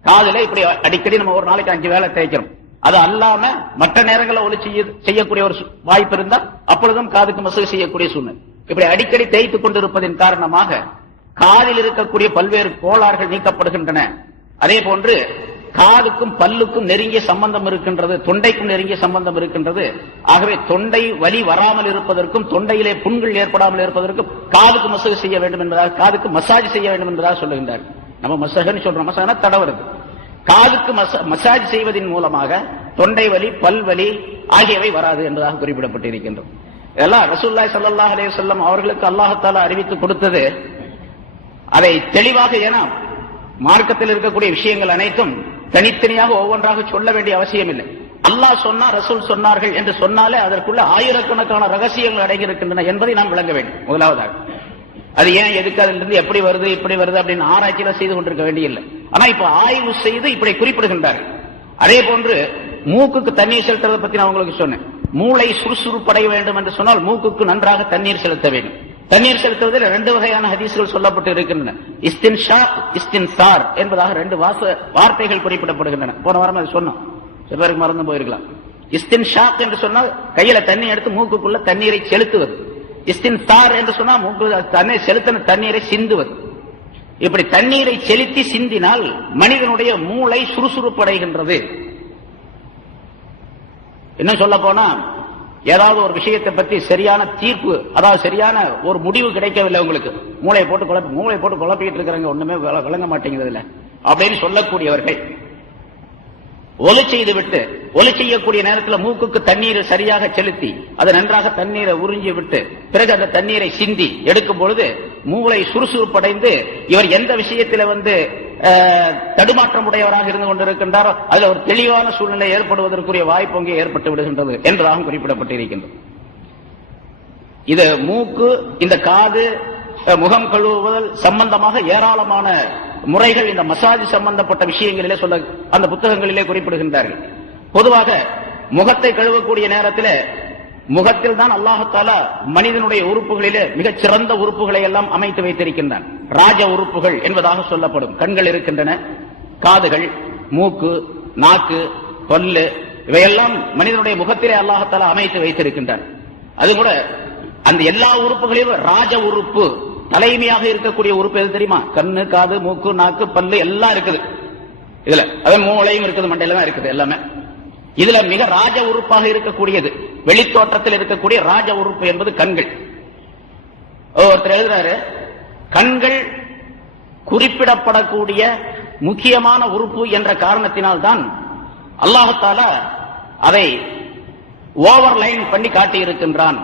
காதுல இப்படி அடிக்கடி நம்ம ஒரு நாளைக்கு 5 வேளை தேய்க்கிறோம். அது அல்லாம மற்ற நேரங்களில் ஒலி செய்யக்கூடிய ஒரு வாய்ப்பு இருந்தால் அப்பொழுதும் காதுக்கு மசாஜ் செய்யக்கூடிய சூழ்நிலை. இப்படி அடிக்கடி தேய்த்துக் கொண்டிருப்பதன் காரணமாக காதில் இருக்கக்கூடிய பல்வேறு கோளாறுகள் நீக்கப்படுகின்றன. அதே போன்று காதுக்கும் பல்லுக்கும் நெருங்கிய சம்பந்தம் இருக்கின்றது, தொண்டைக்கும் நெருங்கிய சம்பந்தம் இருக்கின்றது. ஆகவே தொண்டை வலி வராமல் இருப்பதற்கும் தொண்டையிலே புண்கள் ஏற்படாமல் இருப்பதற்கும் காதுக்கு மசாஜ் செய்ய வேண்டும் என்பதாக, காதுக்கு மசாஜ் செய்ய வேண்டும் என்பதாக சொல்லுகின்றார். நம்ம மசாஜ்னு சொல்றோம், மசாஜ்னா தடவுறது. காதுக்கு மசாஜ் செய்வதன் மூலமாக தொண்டை வலி, பல் வலி ஆகியவை வராது என்பதாக குறிப்பிடப்பட்டிருக்கின்றது. இதெல்லாம் ரசூலுல்லாஹி ஸல்லல்லாஹு அலைஹி வஸல்லம் அவர்களுக்கு அல்லாஹ் தஆலா அறிவித்து கொடுத்தது. அதை தெளிவாக, ஏன்னா மார்க்கத்தில் இருக்கக்கூடிய விஷயங்கள் அனைத்தும் தனித்தனியாக ஒவ்வொன்றாக சொல்ல வேண்டிய அவசியம் இல்லை. அல்லாஹ் சொன்னா, ரசூல் சொன்னார்கள் என்று சொன்னாலே அதற்குள்ள ஆயிரக்கணக்கான ரகசியங்கள் அடங்கி இருக்கின்றன என்பதை நாம் விளங்க வேண்டும். முதலாவதாக அது ஏன், எதுக்கு, அதிலிருந்து எப்படி வருது, இப்படி வருது அப்படின்னு ஆராய்ச்சியில செய்து கொண்டிருக்க வேண்டியதில்லை. ஆனா இப்ப ஆய்வு செய்து இப்படி குறிப்பிடுகின்றார்கள். அதே போன்று மூக்குக்கு தண்ணீர் செலுத்துறதை பத்தி நான் உங்களுக்கு சொன்னேன். மூளை சுறுசுறுப்படைய வேண்டும் என்று சொன்னால் மூக்குக்கு நன்றாக தண்ணீர் செலுத்த வேண்டும். தண்ணீர் செலுத்துவதில் 2 வகையான ஹதீஸ்கள் சொல்லப்பட்டு இருக்கின்றன. இஸ்தின்ஷாக், இஸ்தின்சார் என்பதாக 2 வார்த்தைகள் குறிப்பிடப்படுகின்றன. போன வாரம் அது சொன்னோம், சில பேருக்கு மறந்து போயிருக்கலாம். இஸ்தின்ஷாக் என்று சொன்னால் கையில தண்ணி எடுத்து மூக்குக்குள்ள தண்ணீரை செலுத்துவது. இஸ்தின்சார் என்று சொன்னால் மூக்கு தண்ணீர் செலுத்தின தண்ணீரை சிந்துவது. இப்படி தண்ணீரை செலுத்தி சிந்தினால் மனிதனுடைய மூளை சுறுசுறுப்படைகின்றது. என்ன சொல்ல போனா, ஏதாவது ஒரு விஷயத்தை பற்றி சரியான தீர்ப்பு, அதாவது சரியான ஒரு முடிவு கிடைக்கவில்லை உங்களுக்கு, மூளையை போட்டு குழப்பிட்டு இருக்கிறாங்க, ஒண்ணுமே விளங்க மாட்டேங்கிறதுல அப்படின்னு சொல்லக்கூடியவர்கள் ஒலி செய்துவிட்டு, ஒலி செய்யக்கூடிய நேரத்தில் மூக்குக்கு தண்ணீரை சரியாக செலுத்தி அது நன்றாக தண்ணீரை உறிஞ்சி விட்டு பிறகு அந்த தண்ணீரை சிந்தி எடுக்கும் பொழுது மூளை சுறுசுறுப்படைந்து இவர் எந்த விஷயத்தில் தடுமாற்றம் உடையவராக இருந்து கொண்டிருக்கின்றாரோ அதுல ஒரு தெளிவான சூழ்நிலை ஏற்படுவதற்குரிய வாய்ப்பு அங்கே ஏற்பட்டு விடுகின்றது என்பதாக குறிப்பிடப்பட்டிருக்கின்றது. இது மூக்கு, இந்த காது, முகம் கழுவுவதல் சம்பந்தமாக ஏராளமான முறைகள் இந்த மசாஜ் சம்பந்தப்பட்ட விஷயங்களிலே சொல்ல அந்த புத்தகங்களிலே குறிப்பிடுகின்றார்கள். பொதுவாக முகத்தை கழுவக்கூடிய நேரத்தில் முகத்தில் தான் அல்லாஹ் தஆலா மனிதனுடைய உறுப்புகளிலே மிகச் சிறந்த உறுப்புகளை எல்லாம் அமைத்து வைத்திருக்கின்றான். ராஜ உறுப்புகள் என்பதாக சொல்லப்படும் கண்கள் இருக்கின்றன, காதுகள், மூக்கு, நாக்கு, பல்லு, இவையெல்லாம் மனிதனுடைய முகத்திலே அல்லாஹ் தஆலா அமைத்து வைத்திருக்கின்றான். அது கூட அந்த எல்லா உறுப்புகளிலும் ராஜ உறுப்பு, தலைமையாக இருக்கக்கூடிய உறுப்பு எது தெரியுமா? கண்ணு, காது, மூக்கு, நாக்கு, பல்லு எல்லாம் இருக்குது இதுல. அதான் மூளையும் இருக்குது, மண்டையில தான் இருக்குது எல்லாமே. இதுல மிக ராஜ உறுப்பாக இருக்கக்கூடியது, வெளித்தோற்றத்தில் இருக்கக்கூடிய ராஜ உறுப்பு என்பது கண்கள். ஒருத்தர் எழுதுறாரு, கண்கள் குறிப்பிடப்படக்கூடிய முக்கியமான உறுப்பு என்ற காரணத்தினால்தான் அல்லாஹ் தஆலா அதை ஓவர்லைன் பண்ணி காட்டி இருக்கின்றான்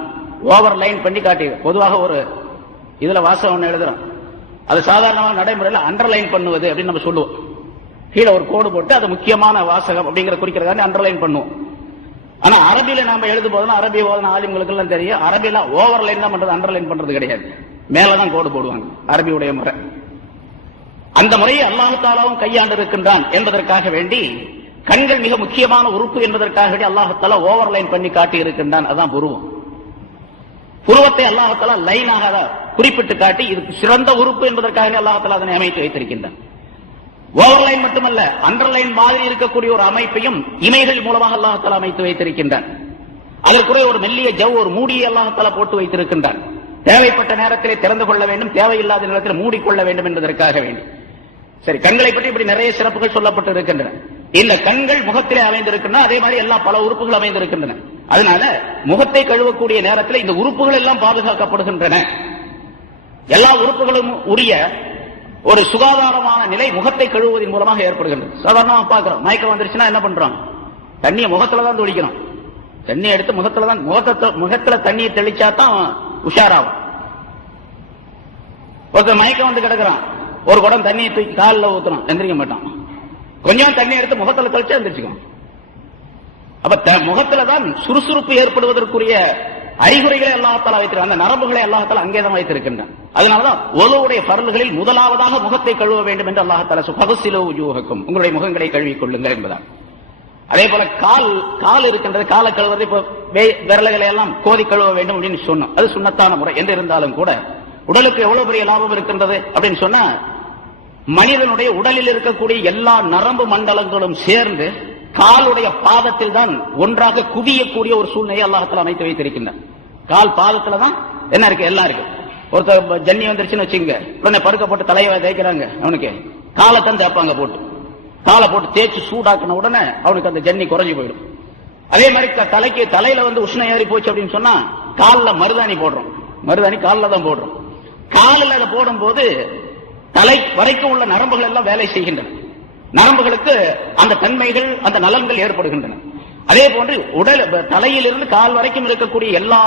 ஓவர் லைன் பண்ணி காட்டி, பொதுவாக ஒரு இதுல வாசகம் ஒன்று எழுதுறோம், அது சாதாரணமாக நடைமுறையில் அண்டர்லைன் பண்ணுவது அப்படின்னு நம்ம சொல்லுவோம். கீழே ஒரு கோடு போட்டு அது முக்கியமான வாசகம் அப்படிங்கிற குறிக்கிறதா அண்டர்லைன் பண்ணுவோம். ஆனா அரபியில நாம எழுதும் போதெல்லாம், அரபி ஓதன ஆலிம்களுக்கு எல்லாம் தெரியும், அரபியில ஓவர் லைன் தான் பண்றது, அண்டர்லைன் பண்றது கிடையாது. மேலதான் கோடு போடுவாங்க, அரபியுடைய முறை. அந்த முறையை அல்லாஹ் தஆலாவும் கையாண்டு இருக்கின்றான் என்பதற்காக வேண்டி, கண்கள் மிக முக்கியமான உறுப்பு என்பதற்காக வேண்டி அல்லாஹ் தஆலா ஓவர் லைன் பண்ணி காட்டி இருக்கின்றான். அதான் புருவம். புருவத்தை அல்லாஹ் தஆலா லைனாக குறிப்பிட்டு காட்டி இதுக்கு சிறந்த உறுப்பு என்பதற்காக அல்லாஹ் தஆலா அதனை அமைத்து வைத்திருக்கின்றான். ஓவர்லைன் மட்டுமல்ல, அண்டர்லைன் மாதிரி இருக்கக்கூடிய ஒரு அமைப்பையும் இமைகள் மூலமாக அல்லாஹ் தஆலா அமைத்து வைத்திருக்கின்றான். அதற்குரிய ஒரு மெல்லிய ஒரு மூடியை அல்லாஹ் தஆலா போட்டு வைத்திருக்கின்றான். தேவைப்பட்ட நேரத்திலே திறந்து கொள்ள வேண்டும், தேவையில்லாத நேரத்தில் மூடிக்கொள்ள வேண்டும் என்பதற்காக வேண்டி. சரி, கண்களை பற்றி இப்படி நிறைய சிறப்புகள் சொல்லப்பட்டு இருக்கின்றன. இல்ல, கண்கள் முகத்திலே அமைந்திருக்கின்றன, அதே மாதிரி எல்லா பல உறுப்புகள் அமைந்திருக்கின்றன. அதனால முகத்தை கழுவக்கூடிய நேரத்தில் இந்த உறுப்புகள் எல்லாம் பாதுகாக்கப்படுகின்றன. எல்லா உறுப்புகளும் உரிய ஒரு சுகாதாரமான நிலை முகத்தை கழுவுவதன் மூலமாக ஏற்படுகின்றது. சாதாரணமா பார்க்கிறோம், மயக்கம் வந்துருச்சுன்னா என்ன பண்றோம்? தண்ணியை முகத்துல தான் தொளிக்கணும். தண்ணியை எடுத்து முகத்துல தண்ணியை தெளிச்சா தான் உஷாராகும். ஒருத்தர் மயக்கம் வந்து கிடக்குறான், ஒரு குடம் தண்ணியை தூக்கி காலில் ஊத்துறோம், எந்திரிக்க மாட்டான். கொஞ்சம் தண்ணி எடுத்து முகத்துல தெளிச்சா எந்திரிச்சுக்கணும். அப்ப முகத்துல தான் சுறுசுறுப்பு ஏற்படுவதற்குரிய அறிகுறிகளை அல்லாஹ் தஆலா வைத்திருக்கான். அந்த நரம்புகளை அல்லாஹ் தஆலா அங்கேதான் வைத்திருக்கின்றான். அதனாலதான் ஒலுவுடைய ஃபர்லுகளில் முதலாவதாக முகத்தை கழுவ வேண்டும் என்று அல்லாஹ் தஆலா ஃபக்ஸிலு வுஜூஹக்கும், உங்களுடைய முகங்களை கழுவிக் கொள்ளுங்கள் என்பதான். அதே போல கால் இருக்கின்றது, காலை கழுவுறது, இப்போ விரல்களை எல்லாம் கோதி கழுவ வேண்டும் அப்படின்னு சொன்னோம். அது சுன்னத்தான முறை என்று இருந்தாலும் கூட உடலுக்கு எவ்வளவு பெரிய லாபம் இருக்கின்றது அப்படின்னு சொன்னா, மனிதனுடைய உடலில் இருக்கக்கூடிய எல்லா நரம்பு மண்டலங்களும் சேர்ந்து காலுடைய பாதத்தில் தான் ஒன்றாக குவியக்கூடிய ஒரு சூழ்நிலையை அல்லாஹ் தஆலா அமைத்து வைத்திருக்கின்றான். கால் பாதத்துல தான் என்ன இருக்கு, எல்லாம் இருக்கு. ஒருத்தர் ஜன்னி வந்துருச்சுன்னு வச்சுங்க, உடனே படுக்க போட்டு தலையை தேய்க்கிறாங்க, அவனுக்கு காலை தான் தேய்ப்பாங்க, போட்டு காலை போட்டு தேய்ச்சி சூடாக்கின உடனே அவனுக்கு அந்த ஜன்னி குறைஞ்சு போயிடும். அதே மாதிரி தலையில வந்து உஷ்ணம் ஏறி போச்சு அப்படின்னு சொன்னா காலில் மருதாணி போடுறோம், மருதாணி காலில் தான் போடுறோம். காலில் அதை போடும் போது தலை வரைக்கும் உள்ள நரம்புகள் எல்லாம் வேலை செய்கின்றன. நரம்புகளுக்கு அந்த தன்மைகள், அந்த நலன்கள் ஏற்படுகின்றன. அதே போன்று உடல் தலையிலிருந்து கால் வரைக்கும் இருக்கக்கூடிய எல்லா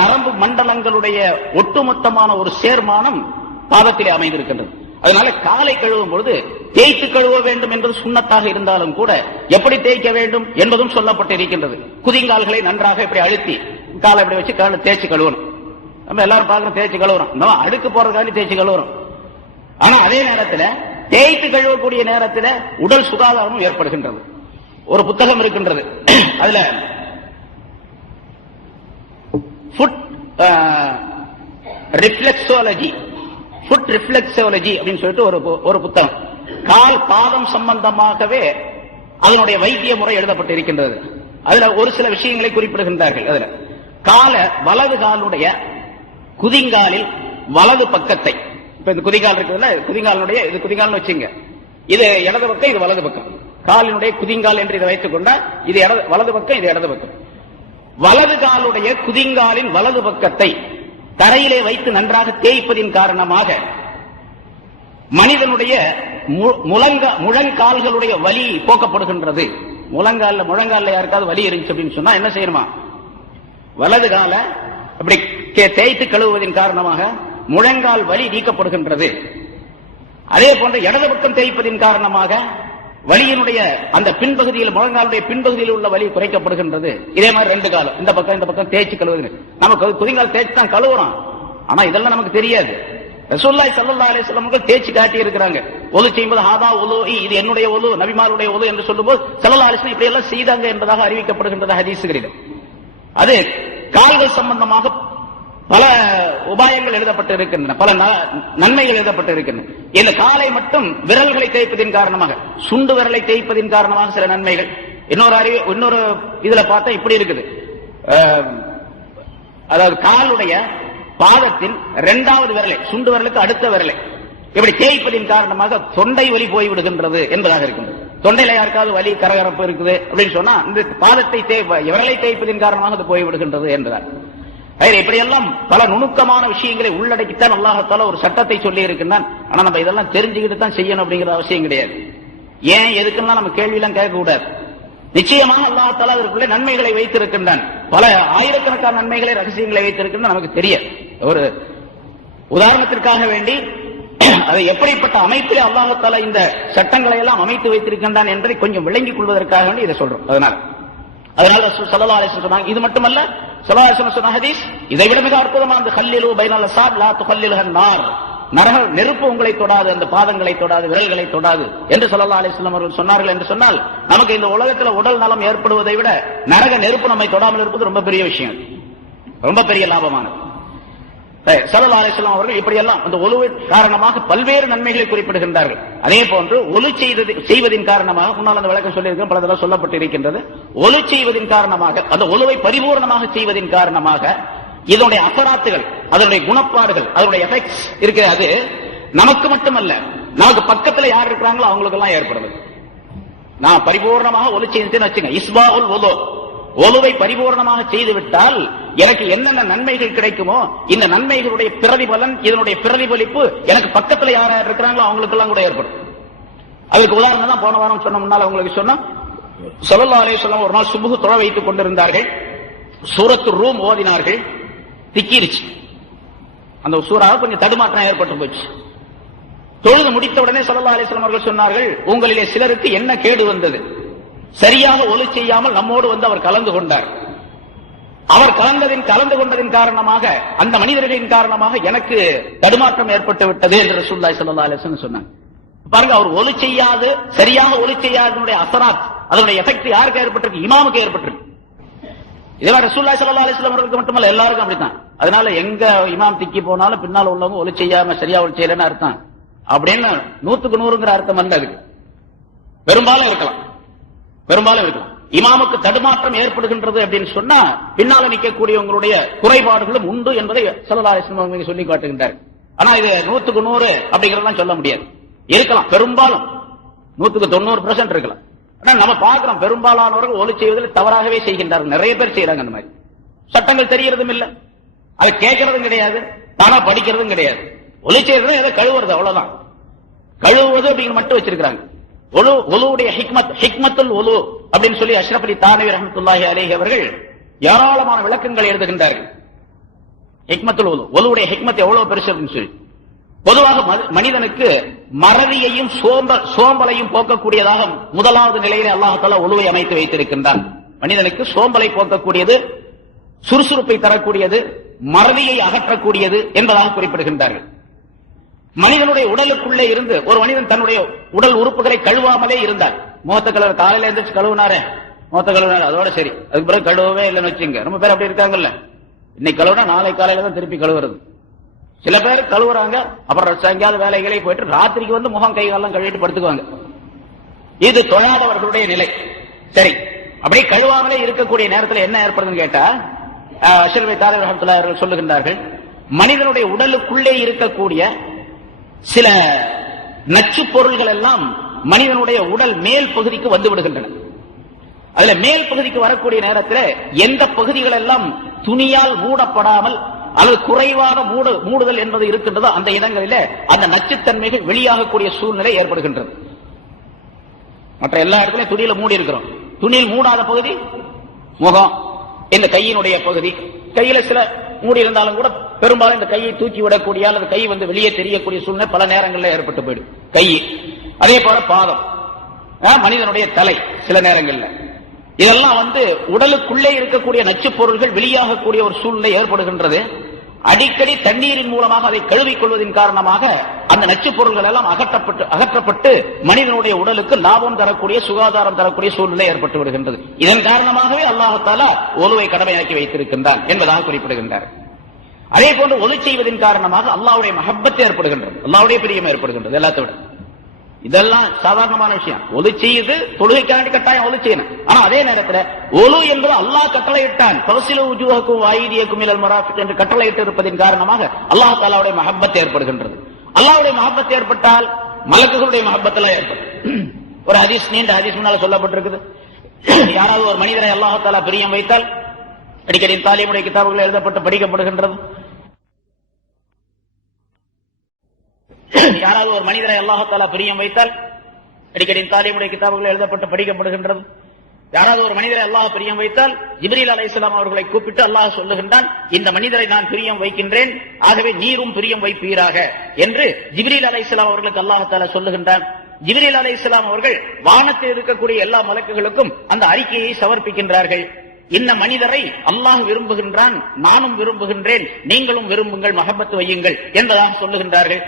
நரம்பு மண்டலங்களுடைய ஒட்டுமொத்தமான ஒரு சேர்மானம் பாதத்திலே அமைந்திருக்கின்றது. அதனால காலை கழுவும் பொழுது தேய்த்து கழுவ வேண்டும் என்பது சுண்ணத்தாக இருந்தாலும் கூட எப்படி தேய்க்க வேண்டும் என்பதும் சொல்லப்பட்டிருக்கின்றது. குதிங்கால்களை நன்றாக இப்படி அழுத்தி காலை இப்படி வச்சு காலை தேய்ச்சி கழுவணும். நம்ம எல்லாரும் பார்க்கணும், தேய்ச்சி கழுவுறோம், நம்ம அடுக்கு போறதுக்காண்டி தேய்ச்சி கழுவுறோம். ஆனா அதே நேரத்தில் தேய்த்து கழுவக்கூடிய நேரத்தில் உடல் சுகாதாரமும் ஏற்படுகின்றது. ஒரு புத்தகம் இருக்கின்றது, அதுல ஃபுட் ரிஃப்ளெக்ஸாலஜி அப்படின்னு சொல்லிட்டு ஒரு புத்தகம், கால் பாதம் சம்பந்தமாகவே அதனுடைய வைத்திய முறை எழுதப்பட்டிருக்கின்றது. அதுல ஒரு சில விஷயங்களை குறிப்பிடுகின்றார்கள். அதுல வலது காலுடைய குதிங்காலில் வலது பக்கத்தை, இப்ப இந்த குதிங்கால் இருக்குதுல்ல, குதிங்காலுடைய இது குதிங்கால்னு வச்சுங்க, இது இடது பக்கம், இது வலது பக்கம். காலினுடைய குதிங்கால் என்று இதை வைத்துக் கொண்டா இது வலது பக்கம், இது இடது பக்கம். வலது காலுடைய குதிங்காலின் வலது பக்கத்தை தரையிலே வைத்து நன்றாக தேய்ப்பதின் காரணமாக மனிதனுடைய முழங்கால்களுடைய வலி போக்கப்படுகின்றது. முழங்கால யாருக்காவது வலி இருந்துச்சு அப்படின்னு சொன்னா என்ன செய்யணுமா, வலது கால அப்படி தேய்த்து கழுவுவதன் காரணமாக முழங்கால் வலி நீக்கப்படுகின்றது. அதே போன்ற இடது பக்கம் தேய்ப்பதின் காரணமாக வலியினுடைய அந்த பின்பகுதியில், முழங்காலுடைய பின்பகுதியில் உள்ள வலி குறைக்கப்படுகின்றது. இதே மாதிரி ரெண்டு காலம் இந்த பக்கம் தேய்ச்சி கழுவுது. நமக்கு குதிங்கால் தேய்ச்சி தான் கழுவுறோம், ஆனா இதெல்லாம் நமக்கு தெரியாது. ரசூலுல்லாஹி ஸல்லல்லாஹு அலைஹி வஸல்லம் தேய்ச்சி காட்டி இருக்கிறாங்க. ஒது செய்யும்போது ஹாதா உலூஇ, இது என்னுடைய ஒது, நபிமாருடைய ஒது என்று சொல்லும்போது ஸல்லல்லாஹு அலைஹி வஸல்லம் இப்படி எல்லாம் செய்தாங்க என்பதாக அறிவிக்கப்படுகின்றது ஹதீஸ்களில். அது கால்கள் சம்பந்தமாக பல உபாயங்கள் எழுதப்பட்டு இருக்கின்றன, பல நன்மைகள் எழுதப்பட்டு இருக்கின்றன. இந்த காலை மட்டும் விரல்களை தேய்ப்பதின் காரணமாக, சுண்டு விரலை தேய்ப்பதின் காரணமாக சில நன்மைகள். இன்னொரு இதுல பார்த்தா இப்படி இருக்குது, அதாவது காலுடைய பாதத்தின் இரண்டாவது விரலை, சுண்டு விரலுக்கு அடுத்த விரலை இப்படி தேய்ப்பதின் காரணமாக தொண்டை வலி போய்விடுகின்றது என்பதாக இருக்கின்றது. தொண்டையில யாருக்காவது வலி கரகரப்பு இருக்குது அப்படின்னு சொன்னா இந்த பாதத்தை விரலை தேய்ப்பதின் காரணமாக அது போய்விடுகின்றது என்றார். இப்படியெல்லாம் பல நுணுக்கமான விஷயங்களை உள்ளடக்கித்தான் அல்லாஹ் தஆலா ஒரு சட்டத்தை சொல்லி இருக்கின்றான். ஆனா நம்ம இதெல்லாம் தெரிஞ்சுக்கிட்டு தான் செய்யணும் அப்படிங்கிற அவசியம் கிடையாது. ஏன் எதுக்குன்னா நம்ம கேள்வி எல்லாம் கேட்க கூடாது. நிச்சயமாக அல்லாஹ் தஆலா அதற்குள்ளே நன்மைகளை வைத்திருக்கின்றான். பல ஆயிரக்கணக்கான நன்மைகளை, ரகசியங்களை வைத்திருக்கின்றான். நமக்கு தெரிய ஒரு உதாரணத்திற்காக வேண்டி அதை எப்படிப்பட்ட அமைப்பில் அல்லாஹ் தஆலா இந்த சட்டங்களை எல்லாம் அமைத்து வைத்திருக்கின்றான் என்பதை கொஞ்சம் விளங்கிக் கொள்வதற்காக வேண்டி இதை சொல்றோம். அதனால ரசூல் ஸல்லல்லாஹு அலைஹி வஸல்லம் சொன்னாங்க. இது மட்டுமல்ல, ஸல்லல்லாஹு அலைஹி வஸல்லம் சொன்ன ஹதீஸ் இதை விட மிக அற்புதமானது. கல்லிலு பைனல் அஸாப் லா துகல்லிலுஹன் நார். நெருப்பு உங்களை தொடாது, அந்த பாதங்களை தொடாது, விரல்களை தொடாது என்று ஸல்லல்லாஹு அலைஹி வஸல்லம் அவர்கள் சொன்னார்கள். என்று சொன்னால் நமக்கு இந்த உலகத்தில் உடல் நலம் ஏற்படுவதை விட நரக நெருப்பு நம்மை தொடாமல் இருப்பது ரொம்ப பெரிய விஷயம், ரொம்ப பெரிய லாபமானது. ஸல்லல்லாஹு அலைஹி வஸல்லம் அவர்கள் இப்படியெல்லாம் அந்த ஒலுவின் காரணமாக பல்வேறு நன்மைகளை குறிப்பிடுகின்றார்கள். அதே போன்று ஒலு செய்வதின் காரணமாக, முன்னால் அந்த விளக்கம் சொல்லியிருக்கேன், பலதெல்லாம் சொல்லப்பட்டு இருக்கின்றது. ஒலு செய்வதின் காரணமாக, அந்த ஒலுவை பரிபூர்ணமாக செய்வதின் காரணமாக இதனுடைய அசராத்துகள், அதனுடைய குணப்பாடுகள், அதனுடைய எஃபெக்ட்ஸ் இருக்கிற, அது நமக்கு மட்டுமல்ல, நமக்கு பக்கத்தில் யார் இருக்கிறாங்களோ அவங்களுக்கு எல்லாம் ஏற்படுது. நான் பரிபூர்ணமாக ஒலு செய்தேன்னு வச்சுங்க, இஸ்பாஉல் வுது, ஒலுவை பரிபூர்ணமாக செய்துவிட்டால் எனக்கு என்னென்ன நன்மைகள் கிடைக்குமோ இந்த நன்மைகளுடைய பிரதிபலன், இதனுடைய பிரதிபலிப்பு எனக்கு பக்கத்தில் யார் யார் இருக்கிறாங்களோ அவங்களுக்கு எல்லாம் கூட ஏற்படும். அதுக்கு உதாரணம் தான் போன வாரம் சொன்ன, முன்னால் உங்களுக்கு சொன்னோம். ஸல்லல்லாஹு அலைஹி வஸல்லம் ஒரு நாள் சுபுஹ் தொழ வைத்துக் கொண்டிருந்தார்கள். சூரத்து ரூம் ஓதினார்கள். திக்கிருச்சு, அந்த சூறாவை கொஞ்சம் தடுமாற்றம் ஏற்பட்டு போச்சு. தொழுது முடித்தவுடனே ஸல்லல்லாஹு அலைஹி வஸல்லம் அவர்கள் சொன்னார்கள், உங்களிலே சிலருக்கு என்ன கேடு வந்தது? சரியாக ஒலு செய்யாமல் நம்மோடு வந்து அவர் கலந்து கொண்டார். அவர் கலந்து கொண்டதின் காரணமாக, அந்த மனிதர்களின் காரணமாக எனக்கு தடுமாற்றம் ஏற்பட்டு விட்டது என்று ரசூலுல்லாஹி ஸல்லல்லாஹு அலைஹி வஸல்லம் சொன்னாங்க. பாருங்க, அவர் ஒலு செய்யாது, சரியாக ஒலு செய்யாதனுடைய அசராத், அதனுடைய எஃபெக்ட் யாருக்கு ஏற்பட்டிருக்கு? இமாமுக்கு ஏற்பட்டிருக்கு. இதெல்லாம் ரசூலுல்லாஹி ஸல்லல்லாஹு அலைஹி வஸல்லம் அவர்களுக்கு மட்டுமல்ல, எல்லாருக்கும் அப்படித்தான். அதனால எங்க இமாம் திக்கி போனாலும் பின்னால் உள்ளவங்க ஒலு செய்யாம சரியா ஒலு செய்யலன்னு அர்த்தம் அப்படின்னு 100க்கு 100ங்கிற அர்த்தம் அல்ல. அதுக்கு பெரும்பாலும் இருக்கலாம். இமாமுக்கு தடுமாற்றம் ஏற்படுகின்றது அப்படின்னு சொன்னா பின்னால நிற்கக்கூடியவங்களுடைய குறைபாடுகளும் உண்டு என்பதை ஸல்லல்லாஹு அலைஹி வஸல்லம் சொல்லி காட்டுகின்றார். ஆனா இது 100க்கு 100 அப்படிங்கறதெல்லாம் சொல்ல முடியாது. இருக்கலாம், பெரும்பாலும் 100க்கு 90% இருக்கலாம். ஆனா நம்ம பார்க்கிறோம், பெரும்பாலானவர்கள் ஒலு செய்வதில் தவறாகவே செய்கின்றார்கள். நிறைய பேர் செய்யறாங்க. அந்த மாதிரி சட்டங்கள் தெரியறதும் இல்ல, அதை கேட்கறதும் கிடையாது, தானா படிக்கிறதும் கிடையாது. ஒலு செய்யறது ஏதோ கழுவுறது, அவ்வளவுதான். கழுவுவது அப்படிங்கிற மட்டும் வச்சிருக்காங்க. ஒலுவுடைய ஹிக்மத்துல் ஒலு அப்படின்னு சொல்லி அஷ்ரஃப் அலி தானவி ரஹ்மத்துல்லாஹி அலைஹி அவர்கள் ஏராளமான விளக்கங்கள் எழுதுகின்றார்கள். ஹிக்மத்துல் ஒலு, ஒலுவுடைய ஹிக்மத் எவ்வளவு பெருசு அப்படின்னு சொல்லி. பொதுவாக மனிதனுக்கு மறதியையும் சோம்பலையும் போக்கக்கூடியதாக முதலாவது நிலையிலே அல்லாஹ் தஆலா ஒலுவை அமைத்து வைத்திருக்கின்றான். மனிதனுக்கு சோம்பலை போக்கக்கூடியது, சுறுசுறுப்பை தரக்கூடியது, மறதியை அகற்றக்கூடியது என்பதாக குறிப்பிடுகின்றார்கள். மனிதனுடைய உடலுக்குள்ளே இருந்து ஒரு மனிதன் தன்னுடைய உடல் உறுப்புகளை கழுவாமலே இருந்தார். முகத்தை கழுவ, காலையில எழுந்திரிச்சு கழுவுனாரே, முகத்தை கழுவுனாரு, அதோட சரி. அதுக்கு பிறகு கழுவவே இல்லைன்னு வச்சுங்க. ரொம்ப பேர் அப்படி இருக்காங்கல்ல. இன்னைக்கு கழுவுனா நாளை காலையில தான் திருப்பி கழுவுறது. சில பேர் கழுவுறாங்க, அப்புறம் எங்கேயாவது வேலைகளை போயிட்டு ராத்திரிக்கு வந்து முகம் கை காலம் கழுவிட்டு படுத்துக்குவாங்க. இது தொழாதவர்களுடைய நிலை. சரி, அப்படியே கழுவாமலே இருக்கக்கூடிய நேரத்தில் என்ன ஏற்படுதுன்னு கேட்டா, அஷ்ரஃப் அலி தானவி ரஹ்மத்துல்லாஹி அவர்கள் சொல்லுகின்றார்கள், மனிதனுடைய உடலுக்குள்ளே இருக்கக்கூடிய சில நச்சு பொருள்கள் எல்லாம் மனிதனுடைய உடல் மேல் பகுதிக்கு வந்து விடுகின்றன. அதுல மேல் பகுதிக்கு வரக்கூடிய நேரத்தில் எந்த பகுதிகள் எல்லாம் துணியால் மூடப்படாமல் அல்லது குறைவான மூடுதல் என்பது இருக்கின்றதோ அந்த இடங்களிலே அந்த நச்சுத்தன்மைகள் வெளியாகக்கூடிய சூழ்நிலை ஏற்படுகின்றது. மற்ற எல்லா இடத்துலையும் துணியில மூடி இருக்கிறோம். துணியில் மூடாத பகுதி முகம், இந்த கையினுடைய பகுதி. கையில சில மூடி இருந்தாலும் கூட பெரும்பாலும் இந்த கையை தூக்கி விடக்கூடிய அல்லது கை வந்து வெளியே தெரியக்கூடிய சூழ்நிலை பல நேரங்களில் ஏற்பட்டு போயிடும். கை, அதே போல பாதம், மனிதனுடைய தலை, சில நேரங்கள்ல இதெல்லாம் வந்து உடலுக்குள்ளே இருக்கக்கூடிய நச்சு பொருள்கள் வெளியாகக்கூடிய ஒரு சூழ்நிலை ஏற்படுகின்றது. அடிக்கடி தண்ணீரின் மூலமாக அதை கழுவிக் கொள்வதன் காரணமாக அந்த நச்சு பொருள்கள் எல்லாம் அகற்றப்பட்டு மனிதனுடைய உடலுக்கு லாபம் தரக்கூடிய, சுகாதாரம் தரக்கூடிய சூழ்நிலை ஏற்பட்டு விடுகின்றது. இதன் காரணமாகவே அல்லாஹ் தஆலா ஒலுவை கடமையாக்கி வைத்திருக்கின்றான் என்பதாக குறிப்பிடுகின்றார். அதே போன்று ஒலு செய்வதன் காரணமாக அல்லாஹ்வுடைய மஹப்பத் ஏற்படுகின்றது, அல்லாஹ்வுடைய பிரியம் ஏற்படுகின்றது. எல்லாத்தை விட இதெல்லாம் சாதாரணமான விஷயம். ஒலு செய்யுது, தொழுகைக்காண்டி கட்டாயம் ஒலு செய்யணும். ஆனா அதே நேரத்தில் ஒலு என்பது அல்லாஹ் கட்டளையிட்டான். ஃபக்ஸிலு வுஜூஹக்கும் வஅய்தியக்கும் இலல் மராஃபிக் என்று கட்டளையிட்டு இருப்பதின் காரணமாக அல்லாஹ் தஆலாவுடைய மஹப்பத் ஏற்படுகின்றது. அல்லாஹ்வுடைய மஹப்பத் ஏற்பட்டால் மலக்குகளுடைய மஹப்பத் எல்லாம் ஏற்படும். ஒரு ஹதீஸ், நீண்ட ஹதீஸ் முன்னால சொல்லப்பட்டிருக்குது. யாராவது ஒரு மனிதரை அல்லாஹ் தஆலா பிரியம் வைத்தால், அடிக்கடி தாலீமுடைய கிதாபுகள் எழுதப்பட்டு படிக்கப்படுகின்றது, யாராவது ஒரு மனிதரை அல்லாஹ் தஆலா பிரியம் வைத்தால், அடிக்கடி தாலீமுடைய கிதாபுகள் எழுதப்பட்டு படிக்கப்படுகின்றது, யாராவது ஒரு மனிதரை அல்லாஹ் பிரியம் வைத்தால் ஜிப்ரீல் அலைஹிஸ்ஸலாம் அவர்களை கூப்பிட்டு அல்லாஹ் சொல்லுகின்றான், இந்த மனிதரை நான் பிரியம் வைக்கின்றேன், ஆகவே நீரும் பிரியம் வைப்பீராக என்று ஜிப்ரீல் அலைஹிஸ்ஸலாம் அவர்களுக்கு அல்லாஹ் தஆலா சொல்லுகின்றான். ஜிப்ரீல் அலைஹிஸ்ஸலாம் அவர்கள் வானத்தில் இருக்கக்கூடிய எல்லா மலக்குகளுக்கும் அந்த அறிக்கையை சமர்ப்பிக்கின்றார்கள். இந்த மனிதரை அல்லாஹ் விரும்புகின்றான், நானும் விரும்புகின்றேன், நீங்களும் விரும்புங்கள், மஹப்பத் வையுங்கள் என்பதாக சொல்லுகின்றார்கள்.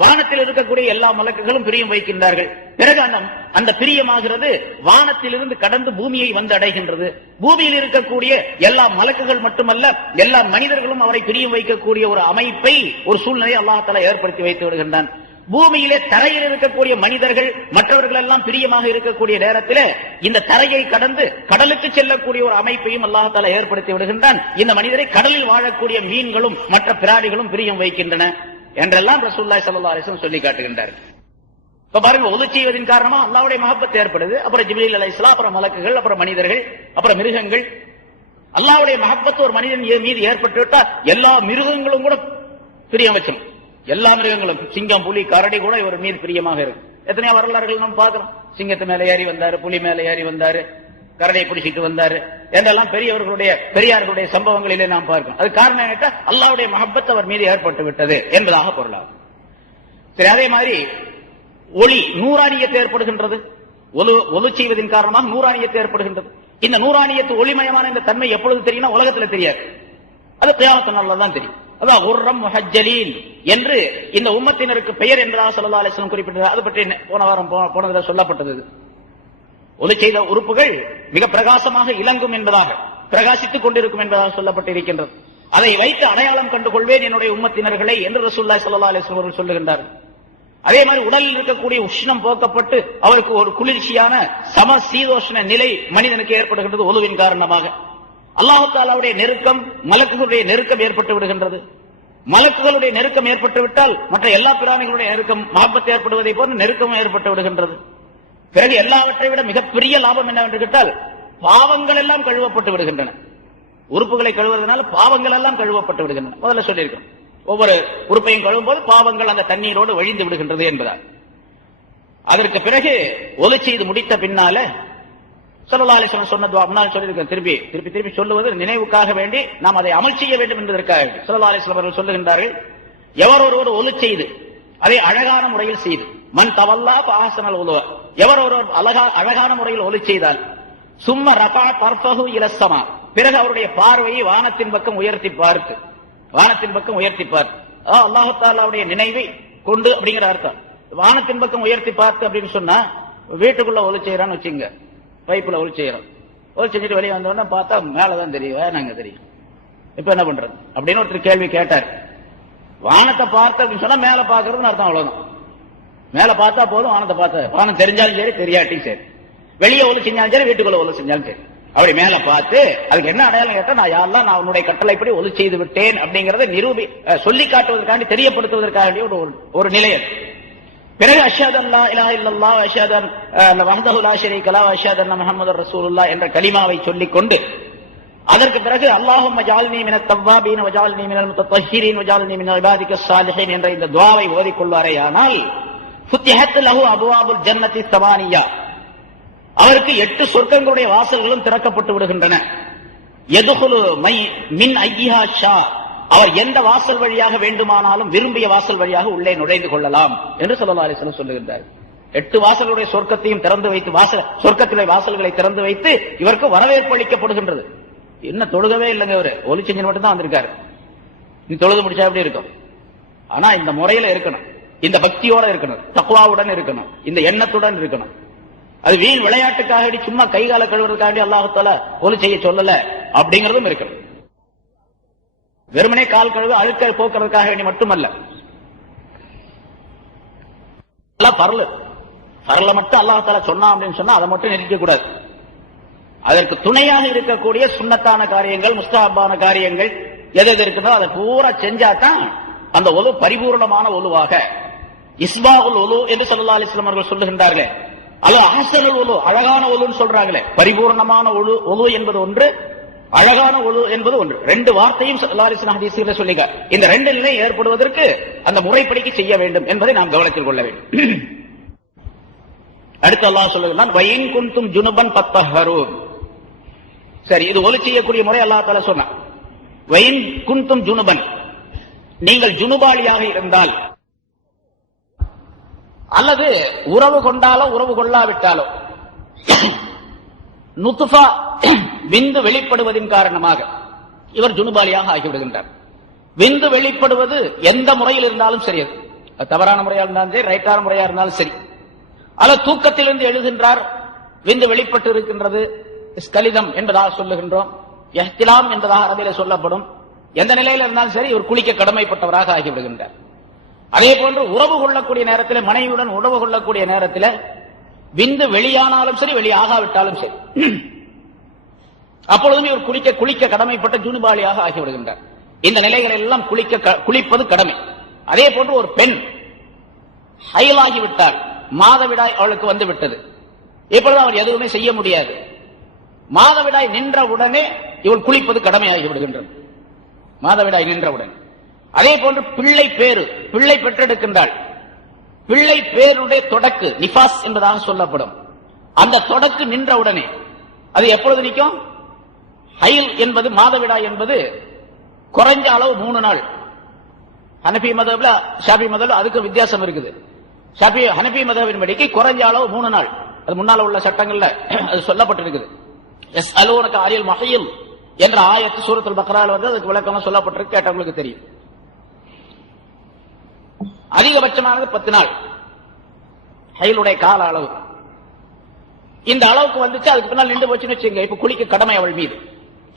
வானத்தில் இருக்கக்கூடிய எல்லா மலக்குகளும் பிரியம் வைக்கின்றார்கள். பிறகு அந்த பிரியமாகிறது வானத்திலிருந்து கடந்து பூமியை வந்து அடைகின்றது. பூமியில் இருக்கக்கூடிய எல்லா மலக்குகள் மட்டுமல்ல, எல்லா மனிதர்களும் அவரை பிரியம் வைக்கக்கூடிய ஒரு அமைப்பை, ஒரு சூழ்நிலையை அல்லாஹ் தஆலா ஏற்படுத்தி வைத்து விடுகின்றான். பூமியிலே தரையில் இருக்கக்கூடிய மனிதர்கள் மற்றவர்கள் எல்லாம் பிரியமாக இருக்கக்கூடிய நேரத்தில் இந்த தரையை கடந்து கடலுக்கு செல்லக்கூடிய ஒரு அமைப்பையும் அல்லாஹ் தஆலா ஏற்படுத்தி விடுகின்றான். இந்த மனிதரை கடலில் வாழக்கூடிய மீன்களும் மற்ற பிராணிகளும் பிரியம் வைக்கின்றன என்றெல்லாம் ரசூலுல்லாஹி ஸல்லல்லாஹு அலைஹி வஸல்லம் சொல்லி காட்டுகின்றார். இப்ப பாருங்க, ஒது செய்வதன் காரணமா அல்லாஹ்வுடைய மஹப்பத் ஏற்படுது. அப்புறம் ஜிப்ரீல் அலைஹிஸ்ஸலாம், அப்புறம் மலக்குகள், அப்புறம் மனிதர்கள், அப்புறம் மிருகங்கள். அல்லாஹ்வுடைய மஹப்பத் ஒரு மனிதன் மீது ஏற்பட்டு விட்டா எல்லா மிருகங்களும் கூட பிரியம் வச்சிடும். எல்லா மிருகங்களும், சிங்கம், புலி, கரடி கூட இவர் மீது பிரியமாக இருக்கு. எத்தனையோ வரலாறுகள் நம்ம பார்க்கிறோம். சிங்கத்து மேல ஏறி வந்தாரு, புலி மேல ஏறி வந்தாரு, கரடியை பிடிச்சிட்டு வந்தாரு என்றெல்லாம் பெரியார்களுடைய சம்பவங்களிலே நாம் பார்க்கிறோம். அது காரணம் என்ன? அல்லாஹ்வுடைய மஹப்பத் அவர் மீது ஏற்பட்டு விட்டது என்பதாக பொருளாகும். சரி, அதே மாதிரி ஒளி நூறானியத்து ஏற்படுகின்றது. ஒலு செய்வதன் காரணமாக நூறானியத்து ஏற்படுகின்றது. இந்த நூறானியத்து ஒளிமயமான இந்த தன்மை எப்பொழுது தெரியும்? உலகத்துல தெரியாது, அது கியாமத் நாள்ல தான் தெரியும். அதான் குர்ரம் முஹஜ்ஜலீன் என்று இந்த உம்மத்தினருக்கு பெயர் என்பதாக ஸல்லல்லாஹு அலைஹி வஸல்லம் குறிப்பிட்டார். அது பற்றி போன வாரம் போனதில் சொல்லப்பட்டது. ஒளி செய்த உறுப்புகள் மிக பிரகாசமாக இலங்கும் என்பதாக, பிரகாசித்துக் கொண்டிருக்கும் என்பதாக சொல்லப்பட்டு இருக்கின்றது. அதை வைத்து அடையாளம் கண்டு கொள்வேன் என்னுடைய உம்மத்தினர்களை என்று ரசூலுல்லாஹி ஸல்லல்லாஹு அலைஹி வஸல்லம் சொல்லுகின்றார். அதே மாதிரி உடலில் இருக்கக்கூடிய உஷ்ணம் போக்கப்பட்டு அவருக்கு ஒரு குளிர்ச்சியான சம சீதோஷ்ண நிலை மனிதனுக்கு ஏற்படுகின்றது ஒலுவின் காரணமாக. அல்லாஹ் தஆலாவுடைய நெருக்கம், மலக்குகளுடைய நெருக்கம் ஏற்பட்டு விடுகின்றது. மலக்குகளுடைய நெருக்கம் ஏற்பட்டு விட்டால் மற்ற எல்லா பிராணிகளுடைய நெருக்கம், மஹப்பத் ஏற்படுவதை போன்ற நெருக்கம் ஏற்பட்டு விடுகின்றது. பிறகு எல்லாவற்றை விட மிகப்பெரிய லாபம் என்னவென்று கேட்டால் பாவங்கள் எல்லாம் கழுவப்பட்டு விடுகின்றன. உறுப்புகளை கழுவுவதனால பாவங்கள் எல்லாம் கழுவப்பட்டு விடுகின்றன. முதல்ல சொல்லியிருக்கோம், ஒவ்வொரு உறுப்பையும் கழுவும் போது பாவங்கள் அந்த தண்ணீரோடு வழிந்து விடுகின்றது என்பதால். அதற்கு பிறகு ஒலி செய்து முடித்த பின்னால ஸல்லல்லாஹு அலைஹி வஸல்லம் சொன்ன துஆ முன்னால் சொல்லியிருக்கேன். திருப்பி சொல்லுவது நினைவுக்காக வேண்டி நாம் அதை அமல் செய்ய வேண்டும் என்பதற்காக ஸல்லல்லாஹு அலைஹி வஸல்லம் அவர்கள் சொல்லுகின்றார்கள், எவர் ஒருவர் ஒலி செய்து அதை அழகான முறையில் செய்து, மன் தவல்லா ஃபஅஹ்ஸனல் உலூ, எவர் ஒருவர் அழகான முறையில் ஒலி செய்தால், சும்ம ரஃபஅ தர்ஃபஹு இலஸ் ஸமா, பிறகு அவருடைய பார்வையை வானத்தின் பக்கம் உயர்த்தி பார்த்து அல்லாஹ் தஆலாவுடைய நினைவை கொண்டு அப்படிங்கிற அர்த்தம். வானத்தின் பக்கம் உயர்த்தி பார்த்து அப்படின்னு சொன்னா, வீட்டுக்குள்ள ஒலி செய்யறான்னு வச்சுங்க, பைப்புல ஒலி செய்யறோம், ஒலி செஞ்சுட்டு வெளியே வந்தோடனே பார்த்தா மேலதான் தெரியும், நாங்க தெரியும், இப்ப என்ன பண்றது அப்படின்னு ஒருத்தர் கேள்வி கேட்டார். வானத்தை பார்த்து அப்படின்னு சொன்னா மேல பாக்குறதுன்னு அர்த்தம், அவ்வளவுதான். மேல பார்த்தா போதும், வானத்தை பார்த்தா, வானம் தெரிஞ்சாலும் சரி தெரியாட்டியும் சரி, வெளியே ஒலி செஞ்சாலும் சரி, வீட்டுக்குள்ள ஒலி செஞ்சாலும் சரி, அப்படி மேல பார்த்து அதுக்கு என்ன அடையாளம் கேட்டா, நான் உன்னுடைய கட்டளைப்படி ஒலி செய்து விட்டேன் அப்படிங்கறத சொல்லி காட்டுவதற்காண்டி, தெரியப்படுத்துவதற்காண்டி ஒரு நிலை அது. பிறகு அஷ்ஹது அல்லா இலாஹ இல்லல்லாஹ் வ அஷ்ஹது அன்ன வஹ்தஹு லா ஷரீக லஹு வ அஷ்ஹது அன்ன முஹம்மதர் ரசூலுல்லாஹ் என்ற கலிமாவை சொல்லிக் கொண்டு, அதற்கு பிறகு அல்லாஹும்ம ஜஅல்னி மினத் தவ்வாபீன் வ ஜஅல்னி மினல் முத்தத்தஹ்ஹிரீன் வ ஜஅல்னி மின் இபாதிக்கஸ் ஸாலிஹீன் என்ற இந்த துஆவை ஓதிக்கொள்வாரேயானால் ஃபுத்திஹத் லஹு அப்வாபுல் ஜன்னத்தி ஸமானியா, அவருக்கு 8 சொர்க்கங்களுடைய வாசல்களும் திறக்கப்பட்டு விடுகின்றன. யதுகுலு மின் ஐயிஹா ஷா, அவர் எந்த வாசல் வழியாக வேண்டுமானாலும் விரும்பிய வாசல் வழியாக உள்ளே நுழைந்து கொள்ளலாம் என்று ஸல்லல்லாஹு அலைஹி வஸல்லம் சொல்லுகின்றார். 8 வாசல்களுடைய சொர்க்கத்தையும் திறந்து வைத்து, சொர்க்கத்திலே வாசல்களை திறந்து வைத்து இவருக்கு வரவேற்பு அளிக்கப்படுகின்றது. என்ன தொழுகவே இல்லைங்க, இவரு ஒலி செஞ்சு மட்டும் தான் வந்திருக்காரு. நீ தொழுது முடிச்சா எப்படி இருக்கும்? ஆனா இந்த முறையில இருக்கணும், இந்த பக்தியோட இருக்கணும், தக்வாவுடன் இருக்கணும், இந்த எண்ணத்துடன் இருக்கணும். அது வீண் விளையாட்டுக்காக சும்மா கைகால கழுவுறதுக்காண்டி அல்லாஹ் தஆலா ஒலி செய்ய சொல்லல அப்படிங்கறதும் இருக்கணும். வெறுமனே கால் கழுவு அழுக்க போக்குறதுக்காக வேண்டி மட்டுமல்ல, பரல மட்டும் அல்லாஹ் தஆலா சொன்னா அப்படின்னு சொன்னா அதை மட்டும் நினைக்க கூடாது. அதற்கு துணையாக இருக்கக்கூடிய சுன்னத்தான காரியங்கள், முஸ்தஹப்பான காரியங்கள் எது இருக்குதோ அதை பூரா செஞ்சாதான் அந்த ஒலு பரிபூர்ணமான ஒலுவாக, இஸ்பாகுல் ஒலு என்று ஸல்லல்லாஹு அலைஹி வஸல்லம் அவர்கள் சொல்லுகின்றார்கள். அல்லது அஹ்ஸனுல் ஒலு, அழகான ஒலுன்னு சொல்றாங்களே, பரிபூர்ணமான ஒலு என்பது ஒன்று, அழகான ஒலு என்பது ஒன்று. 2 வார்த்தையும் ஸல்லல்லாஹு அலைஹி வஸல்லம் ஹதீஸ்ல சொல்லிங்க. இந்த 2 நிலை ஏற்படுவதற்கு அந்த முறைப்படிக்கு செய்ய வேண்டும் என்பதை நாம் கவனத்தில் கொள்ள வேண்டும். அடுத்து அல்லாஹ் சொல்லுகிறான் வயின் குன்தும் ஜுனுபன் ஃபத்தஹ்ஹரூன். சரி, இது ஒலி செய்யக்கூடிய முறை அல்லாஹ் தஆலா சொன்னான். வயின் குன்தும் ஜுனுபன், நீங்கள் ஜுனுபாலியாக இருந்தால் அல்லது உறவு கொண்டாலோ உறவு கொள்ளாவிட்டாலோ நுத்ஃபா விந்து வெளிப்படுவதின் காரணமாக இவர் ஜுனுபாலியாக ஆகிவிடுகின்றார். விந்து வெளிப்படுவது எந்த முறையில் இருந்தாலும் சரி, அது தவறான முறையாக இருந்தாலும் சரி, ரைட்டான முறையா இருந்தாலும் சரி, அல்லது தூக்கத்திலிருந்து எழுகின்றார், விந்து வெளிப்பட்டு இருக்கின்றது, ஸ்கலிதம் என்பதாக சொல்லுகின்றோம், இஹ்திலாம் என்பதாக அரபிலே சொல்லப்படும். எந்த நிலையில் இருந்தாலும் சரி இவர் குளிக்க கடமைப்பட்டவராக ஆகிவிடுகின்றார். அதே போன்று உறவு கொள்ளக்கூடிய நேரத்தில், மனைவியுடன் உறவு கொள்ளக்கூடிய நேரத்தில் விந்து வெளியானாலும் சரி வெளியாகாவிட்டாலும் சரி அப்பொழுதும் இவர் குளிக்க கடமைப்பட்ட ஜுனுபாலியாக ஆகிவிடுகின்றார். இந்த நிலைகள் எல்லாம் குளிப்பது கடமை. அதே போன்று ஒரு பெண் ஹைலாகிவிட்டால், மாதவிடாய் அவளுக்கு வந்து விட்டது, இப்பொழுது அவர் எதுவுமே செய்ய முடியாது, மாதவிடாய் நின்ற உடனே இவள் குளிப்பது கடமையாகி விடுகின்றது. மாதவிடாய் நின்றவுடன். அதே போன்று பிள்ளை பெற்றெடுக்கின்றாள், பிள்ளை பேருடைய தொடக்கு நிஃபாஸ் என்பதாக சொல்லப்படும். அந்த தொடக்கு நின்ற உடனே, அது எப்பொழுது நிற்கும்? ஹைல் என்பது, மாதவிடாய் என்பது குறைஞ்ச அளவு 3 நாள். ஹனபி மதப்ல ஷாஃபி மதப்ல அதுக்கு வித்தியாசம் இருக்குது. ஹனபி மதபின் படிக்கு குறைஞ்ச அளவு 3 நாள். அது முன்னால உள்ள சட்டங்கள்ல அது சொல்லப்பட்டிருக்குது. எஸ் அலூனக அனில் மஹீல் என்ற ஆயத்து சூரத்துல் பக்ரால வந்து அதுக்கு விளக்கமா சொல்லப்பட்டிருக்கு, கேட்டவங்களுக்கு தெரியும். அதிகபட்சமானது 10 நாள் ஹைலுடைய கால அளவு. இந்த அளவுக்கு வந்துச்சு, அதுக்கு பின்னால் நின்று போச்சுன்னு வச்சுங்க, இப்ப குளிக்க கடமை அவள் மீது.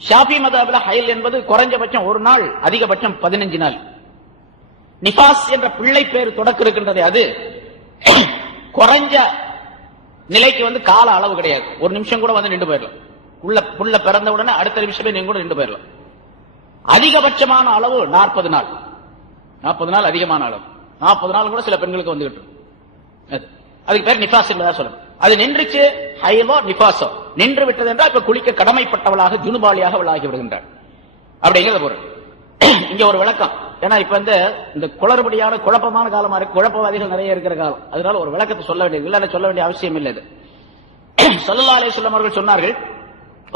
ஷாஃபி மதப்ல ஹைல் என்பது குறைஞ்சபட்சம் 1 நாள், அதிகபட்சம் 15 நாள். நிஃபாஸ் என்ற பிள்ளை பேர் தொடக்க இருக்கின்றது, அது குறைஞ்ச நிலைக்கு வந்து கால அளவு கிடையாது. 1 நிமிஷம் கூட வந்து நின்று போயிடலாம். புள்ள பிறந்த உடனே அடுத்த நிமிஷமே நீங்க கூட நின்று போயிடலாம். அதிகபட்சமான அளவு 40 நாள். 40 நாள் அதிகமான அளவு. 40 நாள் கூட சில பெண்களுக்கு வந்துகிட்டு அதுக்கு பேர் நிஃபாஸ் என்பதா சொல்லுங்க. அது நின்றுச்சு, ஹைலோ நிஃபாஸோ நின்று விட்டது என்றால் இப்ப குளிக்க கடமைப்பட்டவளாக ஜுனுபாலியாக அவள் ஆகி விடுகின்றாள் அப்படிங்கிறது பொருள். இங்க ஒரு விளக்கம். ஏன்னா இப்ப இந்த குளறுபடியான குழப்பமான காலமா இருக்கு, குழப்பவாதிகள் நிறைய இருக்கிற காலம். அதனால ஒரு விளக்கத்தை சொல்ல வேண்டியது இல்ல, சொல்ல வேண்டிய அவசியம் இல்லை. ஸல்லல்லாஹு அலைஹி வஸல்லம் அவர்கள் சொன்னார்கள்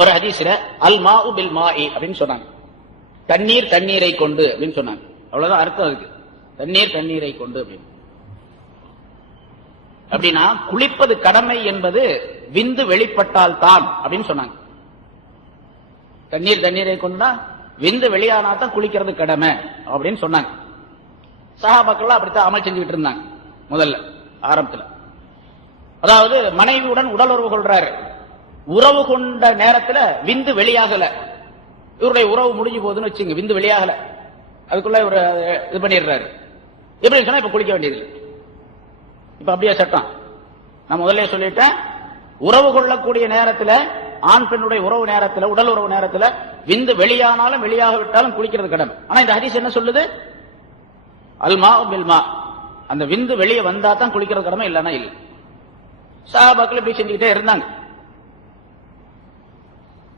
ஒரு ஹதீஸ்ல, அல் மாஉ பில் மாஇ அப்படின்னு சொன்னாங்க. தண்ணீர் தண்ணீரை கொண்டு அப்படின்னு சொன்னாங்க. அவ்வளவுதான் அர்த்தம் அதுக்கு. தண்ணீர் தண்ணீரை கொண்டு அப்படின்னா குளிப்பது கடமை என்பது விந்து வெளிப்பட்டால் தான் அப்படின்னு சொன்னாங்க. தண்ணீர் தண்ணீரை கொண்டுனா விந்து வெளியானா தான் குளிக்கிறது கடமை அப்படின்னு சொன்னாங்க. சஹாபாக்கள் அப்படித்தான் அமல் செஞ்சுக்கிட்டு இருந்தாங்க முதல்ல ஆரம்பத்தில். அதாவது மனைவியுடன் உடல் உறவு கொள்றாரு, உறவு கொண்ட நேரத்தில் விந்து வெளியாகல, இவருடைய உறவு முடிஞ்சு போகுதுன்னு வச்சுங்க, விந்து வெளியாகல, அதுக்குள்ள இவர் இது பண்ணிடுறாரு. எப்படி சொன்னா இப்ப குளிக்க வேண்டியது. இப்ப அப்படியே சட்டம். நான் முதல்ல சொல்லிட்டேன், உறவு கொள்ளக்கூடிய நேரத்தில், ஆண் பெண்ணுடைய உறவு நேரத்தில், உடல் உறவு நேரத்தில் விந்து வெளியானாலும் வெளியாக விட்டாலும் குளிக்கிறது கடமை. ஆனா இந்த ஹதீஸ் என்ன சொல்லுது? அல்மா பில்மா, அந்த விந்து வெளியே வந்தா தான் குளிக்கிறது கடமை, இல்லைன்னா இல்லை. சஹாபாக்கள் இப்படி செஞ்சுக்கிட்டே இருந்தாங்க,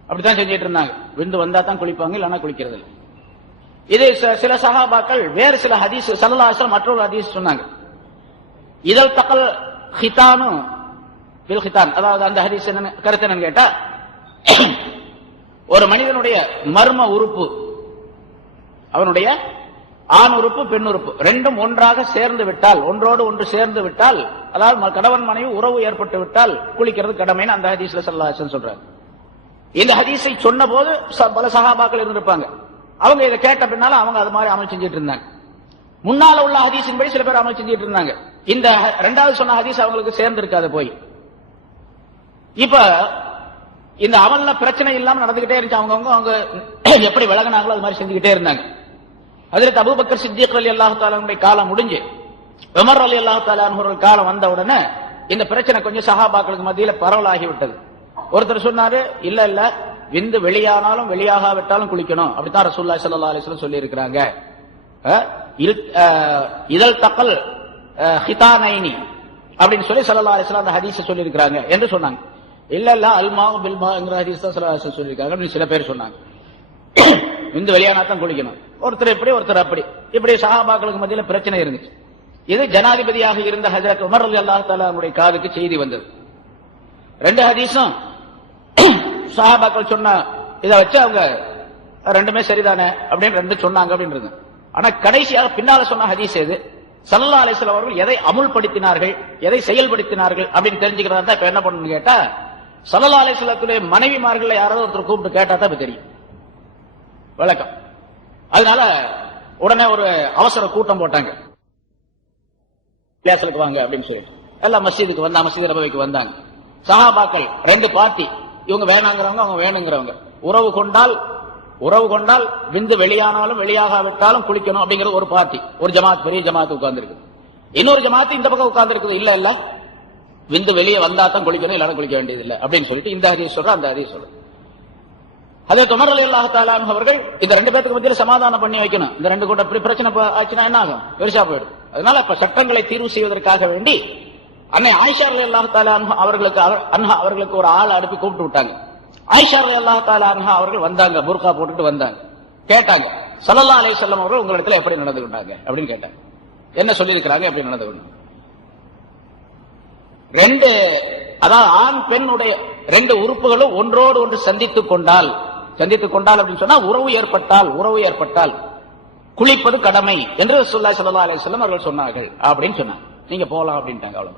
அப்படித்தான் செஞ்சுட்டு இருந்தாங்க. விந்து வந்தா தான் குளிப்பாங்க, இல்லைன்னா குளிக்கிறது இல்லை. இது சில சஹாபாக்கள் வேறு சில ஹதீஸ், ஸல்லல்லாஹு அலைஹி வஸல்லம் மற்றொரு ஹதீஸ் சொன்னாங்க. இதழ் தகல் ஹிதானு பில் ஹிதான். அதாவது அந்த ஹதீஸ் என்ன கருத்து என்னன்னு கேட்டா, ஒரு மனிதனுடைய மர்ம உறுப்பு, அவனுடைய ஆண் உறுப்பு பெண் உறுப்பு ரெண்டும் ஒன்றாக சேர்ந்து விட்டால், ஒன்றோடு ஒன்று சேர்ந்து விட்டால், அதாவது கணவன் மனைவி உறவு ஏற்பட்டு விட்டால் குளிக்கிறது கடமைன்னு அந்த ஹதீஸ்ல ஸல்லல்லாஹு அலைஹி வஸல்லம் சொல்றாங்க. இந்த ஹதீஸை சொன்ன போது பல சஹாபாக்கள் இருந்திருப்பாங்க. அவங்க இதை கேட்ட பின்னால அவங்க அது மாதிரி அமல் செஞ்சுட்டு இருந்தாங்க. முன்னால உள்ள ஹதீஸின் படி சில பேர் அமல் செஞ்சுட்டு இருந்தாங்க. இந்த இரண்டாவது சொன்ன ஹதீஸ் அவங்களுக்கு சேர்ந்து இருக்காது போய். இப்ப இந்த அமல்ல பிரச்சனை இல்லாம நடந்துகிட்டே இருந்துச்சு. அவங்க எப்படி விலகினாங்களோ அது மாதிரி செஞ்சுக்கிட்டே இருந்தாங்க. ஹஜ்ரத் அபூபக்கர் சித்திக் ரலியல்லாஹு தஆலா அன்ஹுடைய காலம் முடிஞ்சு உமர் ரலியல்லாஹு தஆலா அன்ஹுடைய காலம் வந்த உடனே இந்த பிரச்சனை கொஞ்சம் சஹாபாக்களுக்கு மத்தியில பரவலாகி விட்டது. ஒருத்தர் சொன்னாரு, இல்ல இல்ல, விந்து வெளியானாலும் வெளியாகாவிட்டாலும் குளிக்கணும், அப்படித்தான் ரசூலுல்லாஹி ஸல்லல்லாஹு அலைஹி வஸல்லம் சொல்லி இருக்கிறாங்க. இதழ் தகல் ஹிதானைனி அப்படின்னு சொல்லி ஸல்லல்லாஹு அலைஹி வஸல்லம் அந்த ஹதீஸை சொல்லி இருக்கிறாங்க என்று சொன்னாங்க. இல்ல இல்ல, அல்மா பில்மாங்கிற ஹதீஸ் தான் ஸல்லல்லாஹு அலைஹி வஸல்லம் சொல்லி இருக்காங்க அப்படின்னு சில பேர் சொன்னாங்க. விந்து வெளியானா தான் குளிக்கணும். ஒருத்தர் இப்படி ஒருத்தர் அப்படி, இப்படி சஹாபாக்களுக்கு மத்தியில பிரச்சனை இருந்துச்சு. இது ஜனாதிபதியாக இருந்த ஹஜ்ரத் உமர் ரலியல்லாஹு தஆலா அவருடைய காதுக்கு செய்தி வந்தது. ரெண்டு ஹதீஸும் சஹாபாக்கள் சொன்ன இதை வச்சு அவங்க ரெண்டுமே சரிதானே அப்படின்னு ரெண்டு சொன்னாங்க அப்படின்றது. ஆனா கடைசியாக பின்னால சொன்ன ஹதீஸ் எது? ஸல்லல்லாஹு அலைஹி வஸல்லம் அவர்கள் எதை அமுல்படுத்தினார்கள், எதை செயல்படுத்தினார்கள் அப்படின்னு தெரிஞ்சுக்கிறதா தான் இப்ப என்ன பண்ணணும்னு கேட்டா, ஸல்லல்லாஹு அலைஹி வஸல்லத்துடைய மனைவிமார்கள் யாராவது ஒருத்தர் கூப்பிட்டு கேட்டா தான் இப்ப தெரியும் விளக்கம். அதனால உடனே ஒரு அவசர கூட்டம் போட்டாங்க, கிளாஸ்க்கு வாங்க அப்படின்னு சொல்லிட்டு எல்லாம் மஸ்ஜிதுக்கு வந்தா, மஸ்ஜித் நபவிக்கு வந்தாங்க. சஹாபாக்கள் ரெண்டு பார்ட்டி, இவங்க வேணாங்கிறவங்க, அவங்க வேணுங்கிறவங்க. உறவு கொண்டால் விந்து வெளியானாலும் வெளியாகாவிட்டாலும் குளிக்கணும் அப்படிங்கிற ஒரு பார்ட்டி, ஒரு ஜமாத், பெரிய ஜமாத் உட்கார்ந்து இருக்கு. இன்னொரு ஜமாத் இந்த பக்கம் உட்கார்ந்து இருக்குது, இல்ல விந்து வெளியே வந்தா தான் குளிக்கணும், எல்லாரும் குளிக்க வேண்டியது இல்லை அப்படின்னு சொல்லிட்டு இந்த ஹதீஸ் சொல்ற, அந்த ஹதீஸ் சொல்ற. ஹஜ்ரத் உமர் ரலியல்லாஹு தஆலா அன்ஹு அவர்கள் இந்த ரெண்டு பேருக்கு மத்தியில சமாதானம் பண்ணி வைக்கணும். இந்த ரெண்டு கூட்ட பிரச்சனை ஆச்சுன்னா என்ன ஆகும்? பெருசா போயிடும். அதனால இப்ப சட்டங்களை தீர்வு செய்வதற்காக வேண்டி அன்னை ஆயிஷா ரலியல்லாஹு தஆலா அன்ஹா அவர்களுக்கு ஒரு ஆள் அனுப்பி கூப்பிட்டு விட்டாங்க. ஆயிஷா ரலியல்லாஹு தஆலா அன்ஹா அவர்கள் வந்தாங்க, புர்கா போட்டுட்டு வந்தாங்க. கேட்டாங்க, ஸல்லல்லாஹு அலைஹி வஸல்லம் அவர்கள் உங்களிடத்துல எப்படி நடந்து கொண்டாங்க அப்படின்னு கேட்டாங்க. என்ன சொல்லி இருக்கிறாங்க, எப்படி நடந்து கொண்டாங்க? ரெண்டு, அதாவது ஆண் பெண்ணுடைய ரெண்டு உறுப்புகளும் ஒன்றோடு ஒன்று சந்தித்துக் கொண்டால் அப்படின்னு சொன்னா உறவு ஏற்பட்டால் குளிப்பது கடமை என்று ரசூலுல்லாஹி ஸல்லல்லாஹு அலைஹி வஸல்லம் அவர்கள் சொன்னார்கள் அப்படின்னு சொன்னாங்க. நீங்க போலாம் அப்படின்ட்டாங்க. அவ்வளவு.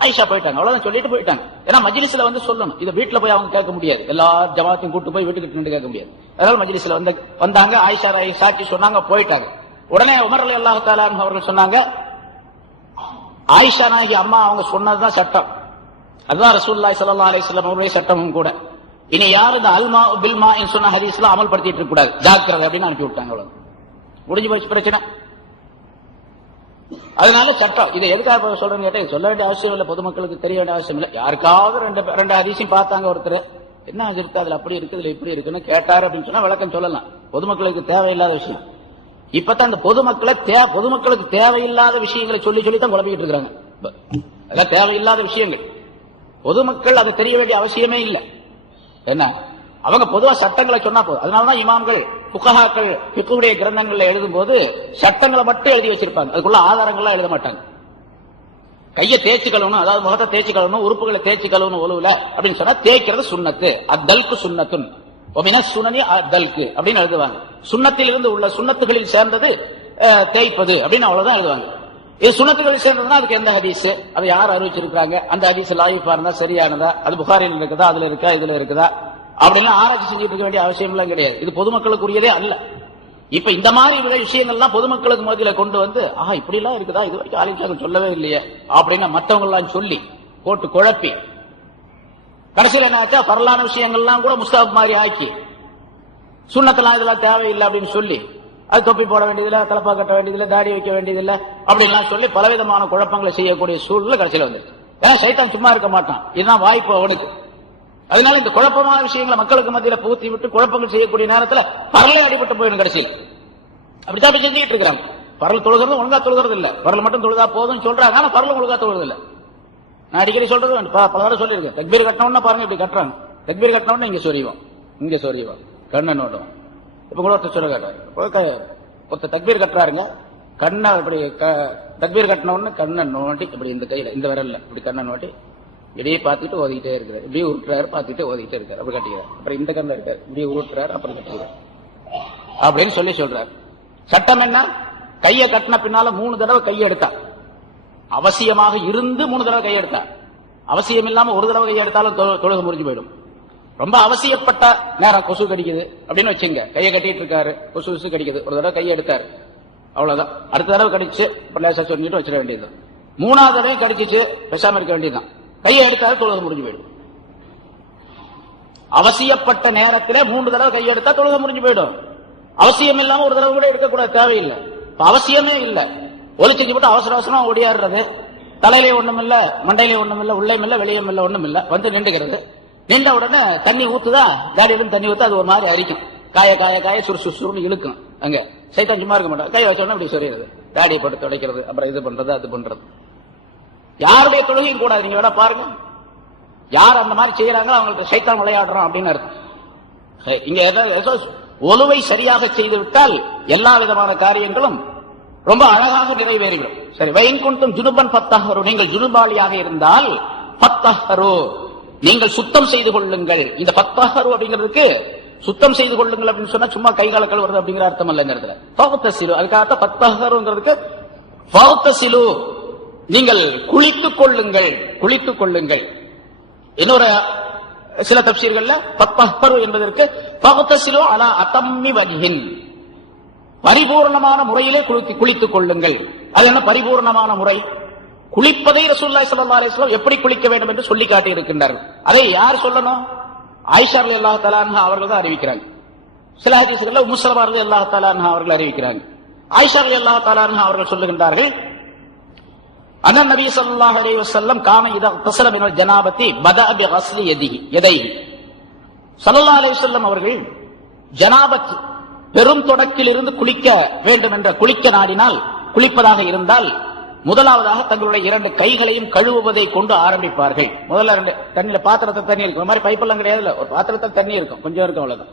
ஆயிஷா போயிட்டாங்க, அவ்வளவுதான் சொல்லிட்டு போயிட்டாங்க. ஏன்னா மஜ்லிஸ்ல வந்து சொல்லணும், இதை வீட்டுல போய் அவங்க கேட்க முடியாது, எல்லா ஜமாத்தையும் கூட்டு போய் வீட்டுக்கு நின்று கேட்க முடியாது. அதனால மஜ்லிஸ்ல வந்தாங்க, ஆயிஷா சாட்சி சொன்னாங்க, போயிட்டாங்க. உடனே உமர் ரலியல்லாஹு தஆலா அன்ஹு அவர்கள் சொன்னாங்க, ஆயிஷா நாயகி அம்மா அவங்க சொன்னதுதான் சட்டம், அதுதான் ரசூலுல்லாஹி ஸல்லல்லாஹு அலைஹி வஸல்லம் அவருடைய சட்டமும் கூட. இனி யாரும் இந்த அல்மா பில்மா என்று சொன்ன ஹதீஸ்ல அமல்படுத்திட்டு இருக்க கூடாது, ஜாக்கிரதை அப்படின்னு அனுப்பி விட்டாங்க. அவ்வளவு முடிஞ்சு போச்சு பிரச்சனை. அதனால சட்டம். இதை எதுக்காக சொல்றேன்னு கேட்டா, சொல்ல வேண்டிய அவசியம் இல்லை, பொதுமக்களுக்கு தெரிய வேண்டிய அவசியம் இல்லை. யாருக்காவது ரெண்டு ஹதீஸையும் பார்த்தாங்க, ஒருத்தர் என்ன இருக்கு, அதுல அப்படி இருக்கு, இதுல இப்படி இருக்குன்னு கேட்டாரு அப்படின்னு சொன்னா விளக்கம் சொல்லலாம். பொதுமக்களுக்கு தேவையில்லாத விஷயம். இப்பதான் அந்த பொதுமக்களுக்கு தேவையில்லாத விஷயங்களை சொல்லி தான் குழப்பிக்கிட்டு இருக்காங்க. அதான் தேவையில்லாத விஷயங்கள். பொதுமக்கள் அதை தெரிய வேண்டிய அவசியமே இல்லை. என்ன, அவங்க பொதுவா சட்டங்களை சொன்னா போதும். அதனாலதான் இமாம்கள், புகஹாக்கள் ஃபிக்ஹுடைய கிரந்தங்கள்ல எழுதும் போது சட்டங்களை மட்டும் எழுதி வச்சிருப்பாங்க, அதுக்குள்ள ஆதாரங்கள்லாம் எழுத மாட்டாங்க. கையை தேய்ச்சி கழுவணும், அதாவது முகத்தை தேய்ச்சி கழுவணும், உறுப்புகளை தேய்ச்சி கழுவணும் ஒழுவுல அப்படின்னு சொன்னா தேய்க்கிறது சுன்னத்து, அத்தல்கு சுன்னத்துன் சுனனி அத்தல்கு அப்படின்னு எழுதுவாங்க. சுன்னத்தில் இருந்து உள்ள சுன்னத்துகளில் சேர்ந்தது தேய்ப்பது அப்படின்னு அவ்வளவுதான் எழுதுவாங்க. இது சுன்னத்துகளில் சேர்ந்ததுன்னா அதுக்கு எந்த ஹதீஸ், அதை யார் அறிவிச்சிருக்காங்க, அந்த ஹதீஸ் லாயிஃபா இருந்தா சரியானதா, அது புகாரில் இருக்குதா, அதுல இருக்கா, இதுல இருக்குதா அப்படின்னா ஆராய்ச்சி செஞ்சுட்டு இருக்க வேண்டிய அவசியம் எல்லாம் கிடையாது. இது பொதுமக்களுக்குரியதே அல்ல. இப்ப இந்த மாதிரி விஷயங்கள்லாம் பொதுமக்களுக்கு மத்தியில கொண்டு வந்து, இப்படி எல்லாம் இருக்குதா, இது வரைக்கும் ஆலிம்கள் சொல்லவே இல்லையே அப்படின்னு மற்றவங்க எல்லாம் சொல்லி போட்டு குழப்பி கடைசியில் என்ன ஆச்சா, பரலான விஷயங்கள்லாம் கூட முஸ்தஹப் மாதிரி ஆக்கி, சுன்னத்தெல்லாம் இதெல்லாம் தேவையில்லை அப்படின்னு சொல்லி, அது தொப்பி போட வேண்டியதில்லை, தலப்பா கட்ட வேண்டியதில்லை, தாடி வைக்க வேண்டியதில்லை அப்படின்லாம் சொல்லி பலவிதமான குழப்பங்களை செய்யக்கூடிய சூழ்நிலை கடைசியில் வந்துருக்கு. ஏன்னா சைத்தான் சும்மா இருக்க மாட்டான், இதுதான் வாய்ப்பு அவனுக்கு. அதனால இந்த குழப்பமான விஷயங்களை மக்களுக்கு மத்தியில பூத்தி விட்டு குழப்பங்கள் செய்யக்கூடிய நேரத்தில் பரலை அடிபட்டு போயிடும். கடைசியில் அப்படித்தான் செஞ்சுட்டு இருக்கிறாங்க. பரல் தொழுகிறது ஒழுங்கா தொழுகிறது இல்ல, பரல் மட்டும் தொழுதா போதும் சொல்றாங்க, ஆனா பரலும் ஒழுங்கா தொழுகிறது இல்ல. நான் அடிக்கடி சொல்றது பல தடவை சொல்லியிருக்கேன். தக்பீர் கட்டணும்னா பாருங்க இப்படி கட்டுறாங்க, தக்பீர் கட்டணும்னா இங்க சொறிவோம் கண்ணை நோட்டும். இப்ப கூட ஒருத்தர் சொல்ல கேட்டாரு, ஒருத்தர் தக்பீர் கட்டுறாருங்க, கண்ணை இப்படி தக்பீர் கட்டினோன்னு கண்ணை நோட்டி இப்படி இந்த கையில இந்த விரல்ல இப்படி கண்ணை நோட்டி இப்படியே பார்த்துட்டு ஓதிக்கிட்டே இருக்கிறார், இப்படியே உருட்டுறாரு, பார்த்துட்டு ஓதிக்கிட்டே இருக்காரு, அப்படி கட்டிக்கிறார். அப்புறம் இந்த கண்ணில் இருக்காரு, இப்படியே உருட்டுறாரு, அப்புறம் கட்டிக்கிறார் அப்படின்னு சொல்றாரு. சட்டம் என்ன, கையை கட்டின பின்னால 3 தடவை கையை எடுத்தா, அவசியமாக இருந்து 3 தடவை கையை எடுத்தா, அவசியம் இல்லாம ஒரு தடவை கையை எடுத்தாலும் தொழுகை முறிஞ்சு போயிடும். ரொம்ப அவசியப்பட்ட நேரம், கொசு கடிக்குது அப்படின்னு வச்சுங்க, கையை கட்டிட்டு இருக்காரு, கொசு கடிக்குது, ஒரு தடவை கையை எடுத்தாரு, அவ்வளவுதான். அடுத்த தடவை கடிச்சு லேசா சொல்லிட்டு வச்சிட வேண்டியது. 3ஆவது தடவை கடிச்சிச்சு, பேசாம இருக்க வேண்டியதுதான். கையை எடுத்தாரு, தொழுகை முடிஞ்சு போயிடும். அவசியப்பட்ட நேரத்தில் 3 தடவை கையை எடுத்தா தொழுகை முடிஞ்சு போயிடும். அவசியம் இல்லாம ஒரு தடவை கூட எடுக்கக்கூடாது, தேவையில்லை. அவசியமே இல்லை, ஒலிச்சு போட்டு அவசர அவசரமா ஓடியாடுறது, தலையிலே ஒண்ணும் இல்ல, மண்டையிலே ஒண்ணும் இல்ல, உள்ளேயும் இல்ல, வெளியும் இல்ல, ஒண்ணும் இல்ல, வந்து நின்றுகிறது. நின்ற உடனே தண்ணி ஊத்துதா, தாடியிலிருந்து தண்ணி ஊத்து, அது ஒரு மாதிரி அரிக்கும், காய சுறுசுறுன்னு இழுக்கும். அங்க சைத்தான் சும்மா இருக்க மாட்டான், கை வச்சோன்னா இப்படி சொல்லிடுறது, தாடியை போட்டு துடைக்கிறது, அப்புறம் இது பண்றது அது பண்றது. யாருடைய தொழுகையும் கூடாது. நீங்க வேணா பாருங்க, யார் அந்த மாதிரி செய்யறாங்க அவங்களுக்கு சைத்தான் விளையாடுறோம் அப்படின்னு அர்த்தம். இங்க ஒலுவை சரியாக செய்து விட்டால் எல்லா விதமான காரியங்களும் ரொம்ப அழகாக நிறைவேறிவிடும். சரி, வயின் கொண்டும் ஜுனுபன் பத்தஹரு, நீங்கள் ஜுனுபாலியாக இருந்தால் பத்தஹரு, நீங்கள் சுத்தம் செய்து கொள்ளுங்கள். இந்த ஃபத்தஹரு அப்படிங்கிறதுக்கு சுத்தம் செய்து கொள்ளுங்கள் அப்படின்னு சொன்னா சும்மா கை கால கழுவுறது அப்படிங்கிற அர்த்தம் அல்ல. இந்த இடத்துல ஃபக்தசிலு, அதுக்காக ஃபத்தஹருங்கிறதுக்கு ஃபக்தசிலு, நீங்கள் குளித்துக் கொள்ளுங்கள், குளித்துக் கொள்ளுங்கள். இன்னொரு சில தஃசீர்கள்ல ஃபத்தஹரு என்பதற்கு ஃபக்தசிலு அலா அதம்மி வஜ்ஹின், பரிபூர்ணமான முறையிலே குளித்துக் கொள்ளுங்கள். அது என்ன பரிபூர்ணமான முறை? குளிப்பதை ரசூலுல்லாஹி ஸல்லல்லாஹு அலைஹி வஸல்லம் எப்படி குளிக்க வேண்டும் என்று சொல்லி காட்டி இருக்கின்றார்கள். அதை யார் சொல்லணும்? ஆயிஷா ரலியல்லாஹு தஆலா அன்ஹா அவர்கள் தான் அறிவிக்கிறாங்க. சில ஹதீஸ்கள்ல உம்மு ஸலமா ரலியல்லாஹு தஆலா அன்ஹா அவர்கள் அறிவிக்கிறாங்க. ஆயிஷா ரலியல்லாஹு தஆலா அன்ஹா அவர்கள் சொல்லுகின்றார்கள், அன்ன நபி ஸல்லல்லாஹு அலைஹி வஸல்லம் கான இதா தஸல மினல் ஜனாபத்தி பதஅ பிகஸ்லி யதைஹி. ஸல்லல்லாஹு அலைஹி வஸல்லம் அவர்கள் ஜனாபத் பெரும் தொடக்கில் இருந்து குளிக்க வேண்டும் என்ற குளிக்க நாடினால், குளிப்பதாக இருந்தால் முதலாவதாக தங்களுடைய 2 கைகளையும் கழுவுவதை கொண்டு ஆரம்பிப்பார்கள். முதல்ல 2 தண்ணியில பாத்திரத்தில் தண்ணி இருக்கும், மாதிரி பைப்பெல்லாம் கிடையாது, ஒரு பாத்திரத்தில் தண்ணி இருக்கும், கொஞ்சம் இருக்கும், அவ்வளவுதான்.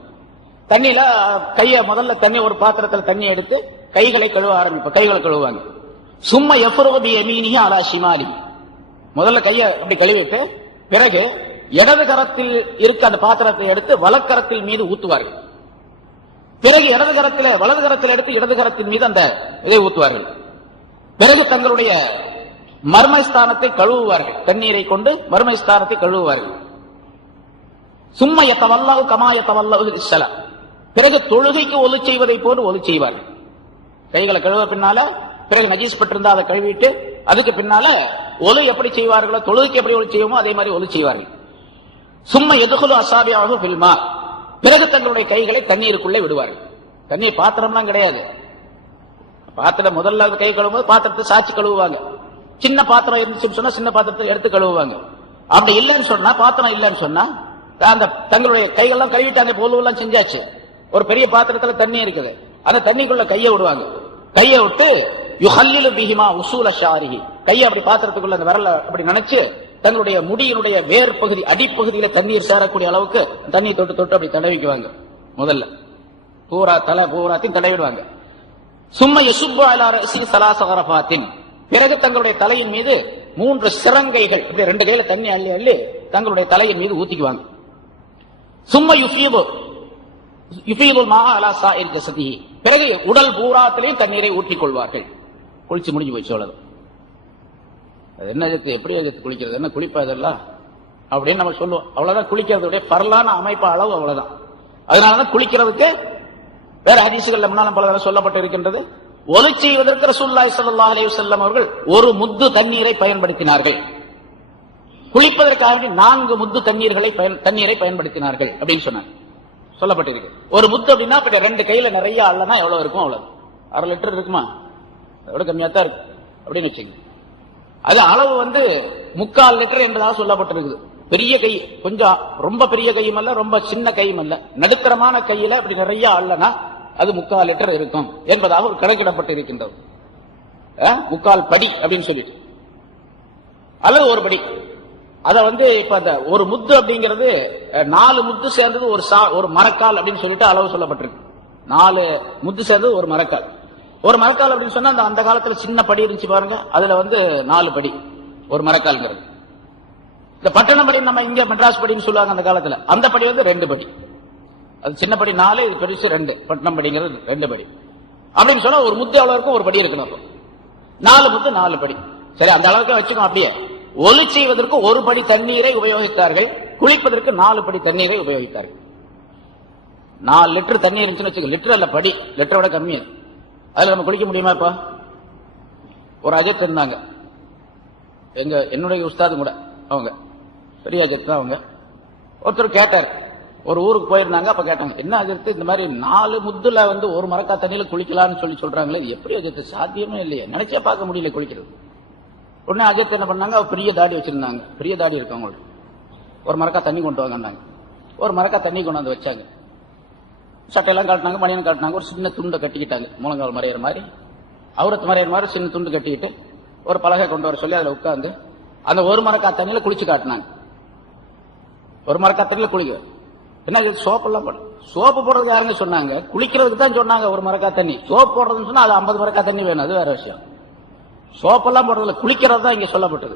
தண்ணியில முதல்ல தண்ணி, ஒரு பாத்திரத்தில் தண்ணி எடுத்து கைகளை கழுவ ஆரம்பிப்பாங்க, கைகளை கழுவுவாங்க. சும்மா யஃப்ருகு பி யமீனிஹி அலா ஷிமாலி, முதல்ல கையை அப்படி கழுவிட்டு பிறகு இடது கரத்தில் இருக்க அந்த பாத்திரத்தை எடுத்து வலக்கரத்தில் மீது ஊத்துவார்கள். பிறகு வலது கரத்தில் எடுத்து இடது கரத்தின் மீது அந்த இதை ஊத்துவார்கள். பிறகு தங்களுடைய மர்மஸ்தானத்தை கழுவுவார்கள், தண்ணீரை கொண்டு மர்மஸ்தானத்தை கழுவுவார்கள். சும்மா யதவல்லஹு கமா யதவல்லஹு லிஸ்ஸலா, பிறகு தொழுகைக்கு ஒலு செய்வதை போன்று ஒலு செய்வார்கள். கைகளை கழுவ பின்னால பிறகு நஜீஸ் பட்டிருந்தா அதை கழுவிட்டு அதுக்கு பின்னால ஒலு எப்படி செய்வார்களோ, தொழுகைக்கு எப்படி ஒலு செய்வோமோ அதே மாதிரி ஒலு செய்வார்கள். சும்மா யதுகுலு அஸாபிஅஹு ஃபில் மா, பிறகு தங்களுடைய கைகளை தண்ணீருக்குள்ளே விடுவார்கள். தண்ணீர் பாத்திரம்லாம் கிடையாது, பாத்திரம் முதல்ல கை கழுவும்போது பாத்திரத்தை சாட்சி கழுவுவாங்க. சின்ன பாத்திரம் இருந்துச்சுன்னு சொன்னா சின்ன பாத்திரத்தை எடுத்து கழுவுவாங்க. அப்படி இல்லைன்னு சொன்னா, பாத்திரம் இல்லைன்னு சொன்னா, அந்த தங்களுடைய கைகள்லாம் கழுவிட்டாங்க, பொழுவெல்லாம் செஞ்சாச்சு, ஒரு பெரிய பாத்திரத்துல தண்ணி இருக்குது, அந்த தண்ணிக்குள்ள கையை விடுவாங்க. கையை விட்டு யுஹல்லிலு பிஹிமா உசூல ஷாரிஹி, கையை அப்படி பாத்திரத்துக்குள்ள அந்த விரல அப்படி நினைச்சு தங்களுடைய முடியினுடைய வேர் பகுதி அடிப்பகுதியில தண்ணீர் சேரக்கூடிய அளவுக்கு தண்ணி தொட்டு தொட்டு அப்படி தடவிக்குவாங்க. முதல்ல தலை பூராத்தையும் தடவிடுவாங்க. சும்மா யசுப்பு அலா ரஸி ஸலாஸ கரஃபாத்தின், பிறகு தங்களுடைய தலையின் மீது 3 சிரங்கைகள் இப்படி 2 கையில தண்ணி அள்ளி அள்ளி தங்களுடைய தலையின் மீது ஊத்திக்குவாங்க. சும்மா யுஃபீதுல் மா அலா ஸாயிர் ஜஸதிஹி, பிறகு உடல் பூராத்திலையும் தண்ணீரை ஊற்றிக் கொள்வார்கள். குளிச்சு முடிஞ்சு போய் சொல்லுது. அது என்ன எப்படி குளிக்கிறது, என்ன குளிப்பா இதெல்லாம் அப்படின்னு நம்ம சொல்லுவோம். அவ்வளவுதான் குளிக்கிறதுடைய பரலான அமைப்பு அளவு, அவ்வளவுதான். அதனாலதான் குளிக்கிறதுக்கு வேற ஹதீசுகள்ல முன்னாலும் பல தடவை சொல்லப்பட்டு இருக்கின்றது. ஒலு செய்வதற்கு ரசூலுல்லாஹி ஸல்லல்லாஹு அலைஹி வஸல்லம் அவர்கள் 1 முத்து தண்ணீரை பயன்படுத்தினார்கள். குளிப்பதற்காக 4 முத்து தண்ணீரை பயன்படுத்தினார்கள் அப்படின்னு சொன்னாங்க, சொல்லப்பட்டிருக்கு. 1 முத்து அப்படின்னா 2 கையில நிறைய அள்ளனா எவ்வளவு இருக்கும், அவ்வளவு 1/2 லிட்டர் இருக்குமா, அதோட கம்மியா தான் இருக்கு அப்படின்னு வச்சுங்க. அது அளவு 3/4 லிட்டர் என்பதாக சொல்லப்பட்டிருக்குது. பெரிய கை, கொஞ்சம் ரொம்ப பெரிய கையும் அல்ல, ரொம்ப சின்ன கையும் அல்ல, நடுத்தரமான கையில அப்படி நிறைய அள்ளனா அது 3/4 லிட்டர் இருக்கும் என்பதாக ஒரு கணக்கிடப்பட்டு இருக்கின்றது. 3/4 படி அப்படின்னு சொல்லிட்டு, அல்லது 1 படி. அத இப்ப அந்த 1 முத்து அப்படிங்கிறது 4 முத்து சேர்ந்தது ஒரு மரக்கால் அப்படின்னு சொல்லிட்டு அளவு சொல்லப்பட்டிருக்கு. 4 முத்து சேர்ந்தது 1 மரக்கால். 1 மரக்கால் அப்படின்னு சொன்னா அந்த காலத்துல சின்ன படி இருந்துச்சு பாருங்க, அதுல 4 படி 1 மரக்கால்ங்கிறது. இந்த பட்டண படி நம்ம இங்க மெட்ராஸ் படின்னு சொல்லுவாங்க அந்த காலத்துல, அந்த படி 2 படி. அது சின்ன படி 4, இது பெருசு 2, பட்டணம் படிங்கிறது 2 படி அப்படின்னு சொன்னா 1 முத்து எவ்வளவு இருக்கும், 1 படி இருக்கணும். 4 முத்து 4 படி. சரி, அந்த அளவுக்கு வச்சுக்கோம். அப்படியே ஒலு செய்வதற்கு 1 படி தண்ணீரை உபயோகித்தார்கள், குளிப்பதற்கு 4 படி தண்ணீரை உபயோகித்தார்கள். 4 லிட்டர் தண்ணீர் இருந்துச்சுன்னு வச்சுக்க, லிட்டர் அல்ல படி, லிட்டரோட கம்மி. அதுல நம்ம குளிக்க முடியுமா? இப்ப ஒரு அஜத் இருந்தாங்க, என்னுடைய உஸ்தாது கூட, அவங்க பெரிய அஜத் தான். அவங்க ஒருத்தர் கேட்டார், ஒரு ஊருக்கு போயிருந்தாங்க, அப்ப கேட்டாங்க, என்ன அஜத்து இந்த மாதிரி 4 முத்துல 1 மரக்கா தண்ணியில குளிக்கலாம்னு சொல்றாங்களே, இது எப்படி அஜத்து, சாத்தியமே இல்லையே, நினைச்சே பார்க்க முடியல குளிக்கிறது. உடனே அஜத் என்ன பண்ணாங்க, அவர் பெரிய தாடி வச்சிருந்தாங்க, பெரிய தாடி இருக்கு அவங்களுக்கு. 1 மரக்கா தண்ணி கொண்டு வாங்க, 1 மரக்கா தண்ணி கொண்டு வந்து வச்சாங்க. சட்டையெல்லாம் காட்டினாங்க, மணியன் காட்டினாங்க, ஒரு சின்ன துண்டை கட்டிக்கிட்டாங்க, முழங்கால் மறையிற மாதிரி, அவரத்து மறையிற மாதிரி சின்ன துண்டு கட்டிக்கிட்டு ஒரு பலகை கொண்டு வர சொல்லி அதுல உட்காந்து அந்த 1 மரக்கா தண்ணியில குளிச்சு காட்டினாங்க. 1 மரக்கா தண்ணியில குளிக்க என்ன, சோப்பெல்லாம் போட, சோப்பு போடுறது யாருங்க சொன்னாங்க, குளிக்கிறதுக்கு தான் சொன்னாங்க. 1 மரக்கா தண்ணி, சோப்பு போடுறதுன்னு சொன்னா அது 50 மரக்கா தண்ணி வேணும், அது வேற விஷயம். சோப்பெல்லாம் போடுறதுல குளிக்கிறது தான் இங்க சொல்லப்பட்டது.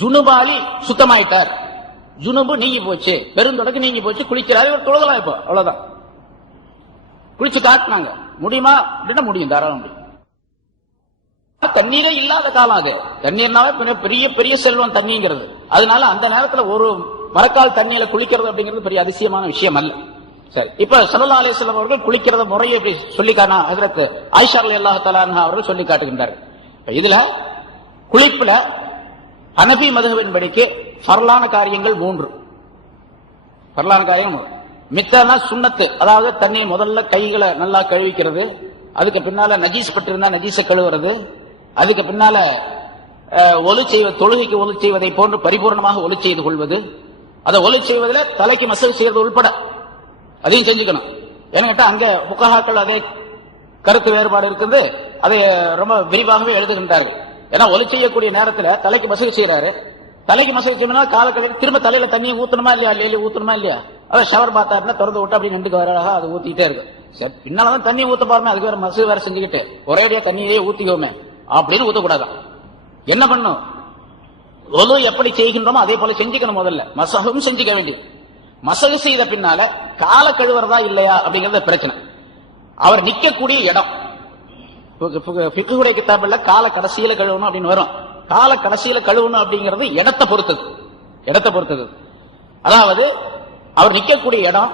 ஜுனுபாலி சுத்தமாயிட்டார், ஜுனுபு நீங்கி போச்சு, பெருந்தொடக்கு நீங்கி போச்சு, குளிக்கிறாரு, இவர் தொழுகலாம். இப்போ அவ்வளவுதான். குளிச்சு காட்டினாங்க. முடியுமா அப்படின்னா முடியும், தாராளம் முடியும். தண்ணீரே இல்லாத காலம் அது. தண்ணீர்னாவே பெரிய பெரிய செல்வம் தண்ணிங்கிறது. அதனால அந்த நேரத்தில் ஒரு மரக்கால் தண்ணியில குளிக்கிறது அப்படிங்கிறது பெரிய அதிசயமான விஷயம் அல்ல. சரி, இப்ப ஸல்லல்லாஹு அலைஹி வஸல்லம் அவர்கள் குளிக்கிறத முறையை சொல்லி ஹஜ்ரத் ஆயிஷா ரலியல்லாஹு தஆலா அன்ஹா அவர்கள் சொல்லி காட்டுகின்றார்கள். இதுல குளிப்புல ஹனஃபி மதுஹபின்படிக்கு ஃபர்லான காரியங்கள் 3. ஃபர்லான காரியம் மித்தனா சுன்னத்து. அதாவது தண்ணி முதல்ல கைகளை நல்லா கழுவிக்கிறது, அதுக்கு பின்னால நஜீஸ் பட்டிருந்தா நஜீஸை கழுவுறது, அதுக்கு பின்னால ஒலு செய்வது, தொழுகைக்கு ஒலு செய்வதை போன்று பரிபூர்ணமாக ஒலு செய்து கொள்வது, அதை ஒலு செய்வதில் தலைக்கு மசகு செய்வது உள்பட அதையும் செஞ்சுக்கணும். ஏன்னு கேட்டா அங்க ஃபுகஹாக்கள் அதே கருத்து வேறுபாடு இருக்குது, அதை ரொம்ப விரிவாகவே எழுதுகின்றார்கள். ஏன்னா ஒலி செய்யக்கூடிய நேரத்தில் தலைக்கு மசகு செய்யறாரு, தலைக்கு மசகு செய்யணும்னா காலக்கடையில் திரும்ப தலையில தண்ணியை ஊத்தணுமா இல்லையா, இல்லையா ஊத்தணுமா இல்லையா, அதை ஷவர் பாத்தாருன்னா திறந்து விட்டு அப்படி நின்றுக்கு வராக அது ஊத்திட்டே இருக்கு. சரி, பின்னாலதான் தண்ணி ஊத்த பாருமே, அதுக்கு வேற மசகு வேற செஞ்சுக்கிட்டு ஒரேடியா தண்ணியே ஊத்திக்கோமே அப்படின்னு ஊத்தக்கூடாதான். என்ன பண்ணும், ஒலு எப்படி செய்கின்றோமோ அதே போல செஞ்சுக்கணும். முதல்ல மசகும் செஞ்சுக்க வேண்டியது. மசகு செய்த பின்னால கால கழுவுறதா இல்லையா அப்படிங்கறது பிரச்சனை. அவர் நிக்கக்கூடிய இடம் ஃபிக்ஹுடைய கிதாபுல கால கடைசியில கழுவணும் அப்படின்னு வரும். கால கடைசியில கழுவணும் அப்படிங்கிறது இடத்தை பொறுத்தது. அதாவது அவர் நிக்கக்கூடிய இடம்,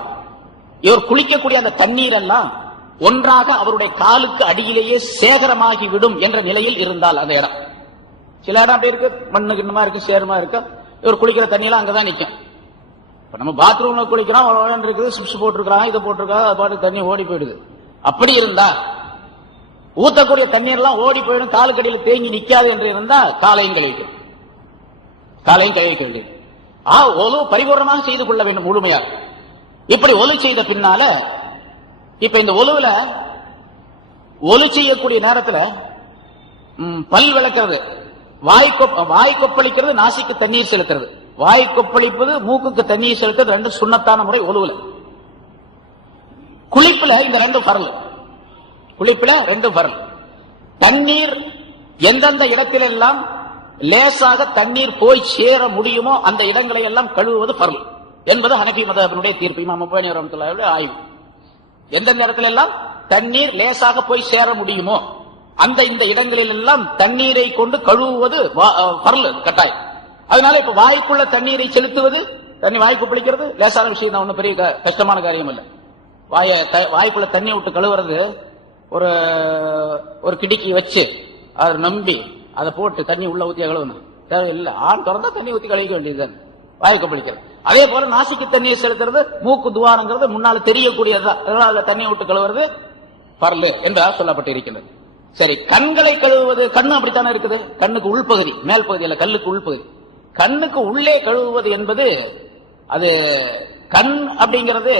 இவர் குளிக்கக்கூடிய அந்த தண்ணீர் எல்லாம் ஒன்றாக அவருடைய காலுக்கு அடியிலேயே சேகரமாகி விடும் என்ற நிலையில் இருந்தால் அந்த இடம். சில இடம் அப்படி இருக்கு, மண்ணு கிண்ணமா இருக்கு, சேருமா இருக்கு, இவர் குளிக்கிற தண்ணியெல்லாம் அங்கதான் நிக்கும். இப்ப நம்ம பாத்ரூம்ல குளிக்கிறோம், இருக்குது, சிப்ஸ் போட்டிருக்கிறாங்க, இதை போட்டிருக்காங்க, அது பாட்டு தண்ணி ஓடி போயிடுது. அப்படி இருந்தா ஊத்தக்கூடிய தண்ணீர் எல்லாம் ஓடி போயிடும், காலுக்கடியில் தேங்கி நிக்காது என்று இருந்தா காலையும் கழுவிக்க வேண்டியது. ஒலு பரிபூர்ணமாக செய்து கொள்ள வேண்டும் முழுமையாக. இப்படி ஒலு செய்த பின்னால இப்ப இந்த ஒலுவுல ஒலு செய்யக்கூடிய நேரத்தில் பல் விளக்கிறது, வாய் கொப்பளிக்கிறது, நாசிக்கு தண்ணீர் செலுத்துறது. வாய் கொப்பளிப்பது, மூக்குக்கு தண்ணீர் செலுத்துறது 2 சுன்னத்தான முறை ஒலுவுல. குளிப்புல இந்த 2 ஃபர்ல். குளிப்புல 2 ஃபர்ல். தண்ணீர் எந்தெந்த இடத்திலெல்லாம் லேசாக தண்ணீர் போய் சேர முடியுமோ அந்த இடங்களை எல்லாம் கழுவுவது ஃபர்ல் என்பது ஹனஃபி மذஹபினுடைய தீர்ப்பு. இமாம் முபானி ரஹ்மத்துல்லாஹி ஆய்வு. எந்தெந்த இடத்துல எல்லாம் தண்ணீர் லேசாக போய் சேர முடியுமோ அந்த இந்த இடங்களில் எல்லாம் தண்ணீரை கொண்டு கழுவுவது ஃபர்ல், கட்டாயம். அதனால இப்ப வாய்க்குள்ள தண்ணீரை செலுத்துவது, தண்ணி வாய்க்கு பிடிக்கிறது லேசான விஷயம் தான், ஒன்னும் பெரிய கஷ்டமான காரியம் இல்லை. வாய்க்குள்ள தண்ணி விட்டு கழுவுறது ஒரு கிடிக்கி வச்சு அதை நம்பி அதை போட்டு தண்ணி உள்ள ஊத்தி கழுவணும் தேவையில்லை. ஆண் திறந்தா தண்ணி ஊத்தி கழுவிக்க வேண்டியதுதான் வாய்க்கு பிடிக்கிறது. அதே போல நாசிக்கு தண்ணியை செலுத்துறது, மூக்கு துவாரங்கிறது முன்னால தெரியக்கூடியதுதான், அதனால தண்ணியை விட்டு கழுவுறது ஃபர்ல் என்பதாக சொல்லப்பட்டிருக்கிறது. சரி, கண்களை கழுவுவது, கண்ணு அப்படித்தானே இருக்குது, கண்ணுக்கு உள்பகுதி, மேல் பகுதி அல்ல, கல்லுக்கு உள்பகுதி. கண்ணுக்கு உள்ளே கழுவுவது என்பது அது கண் அப்படிங்கிறது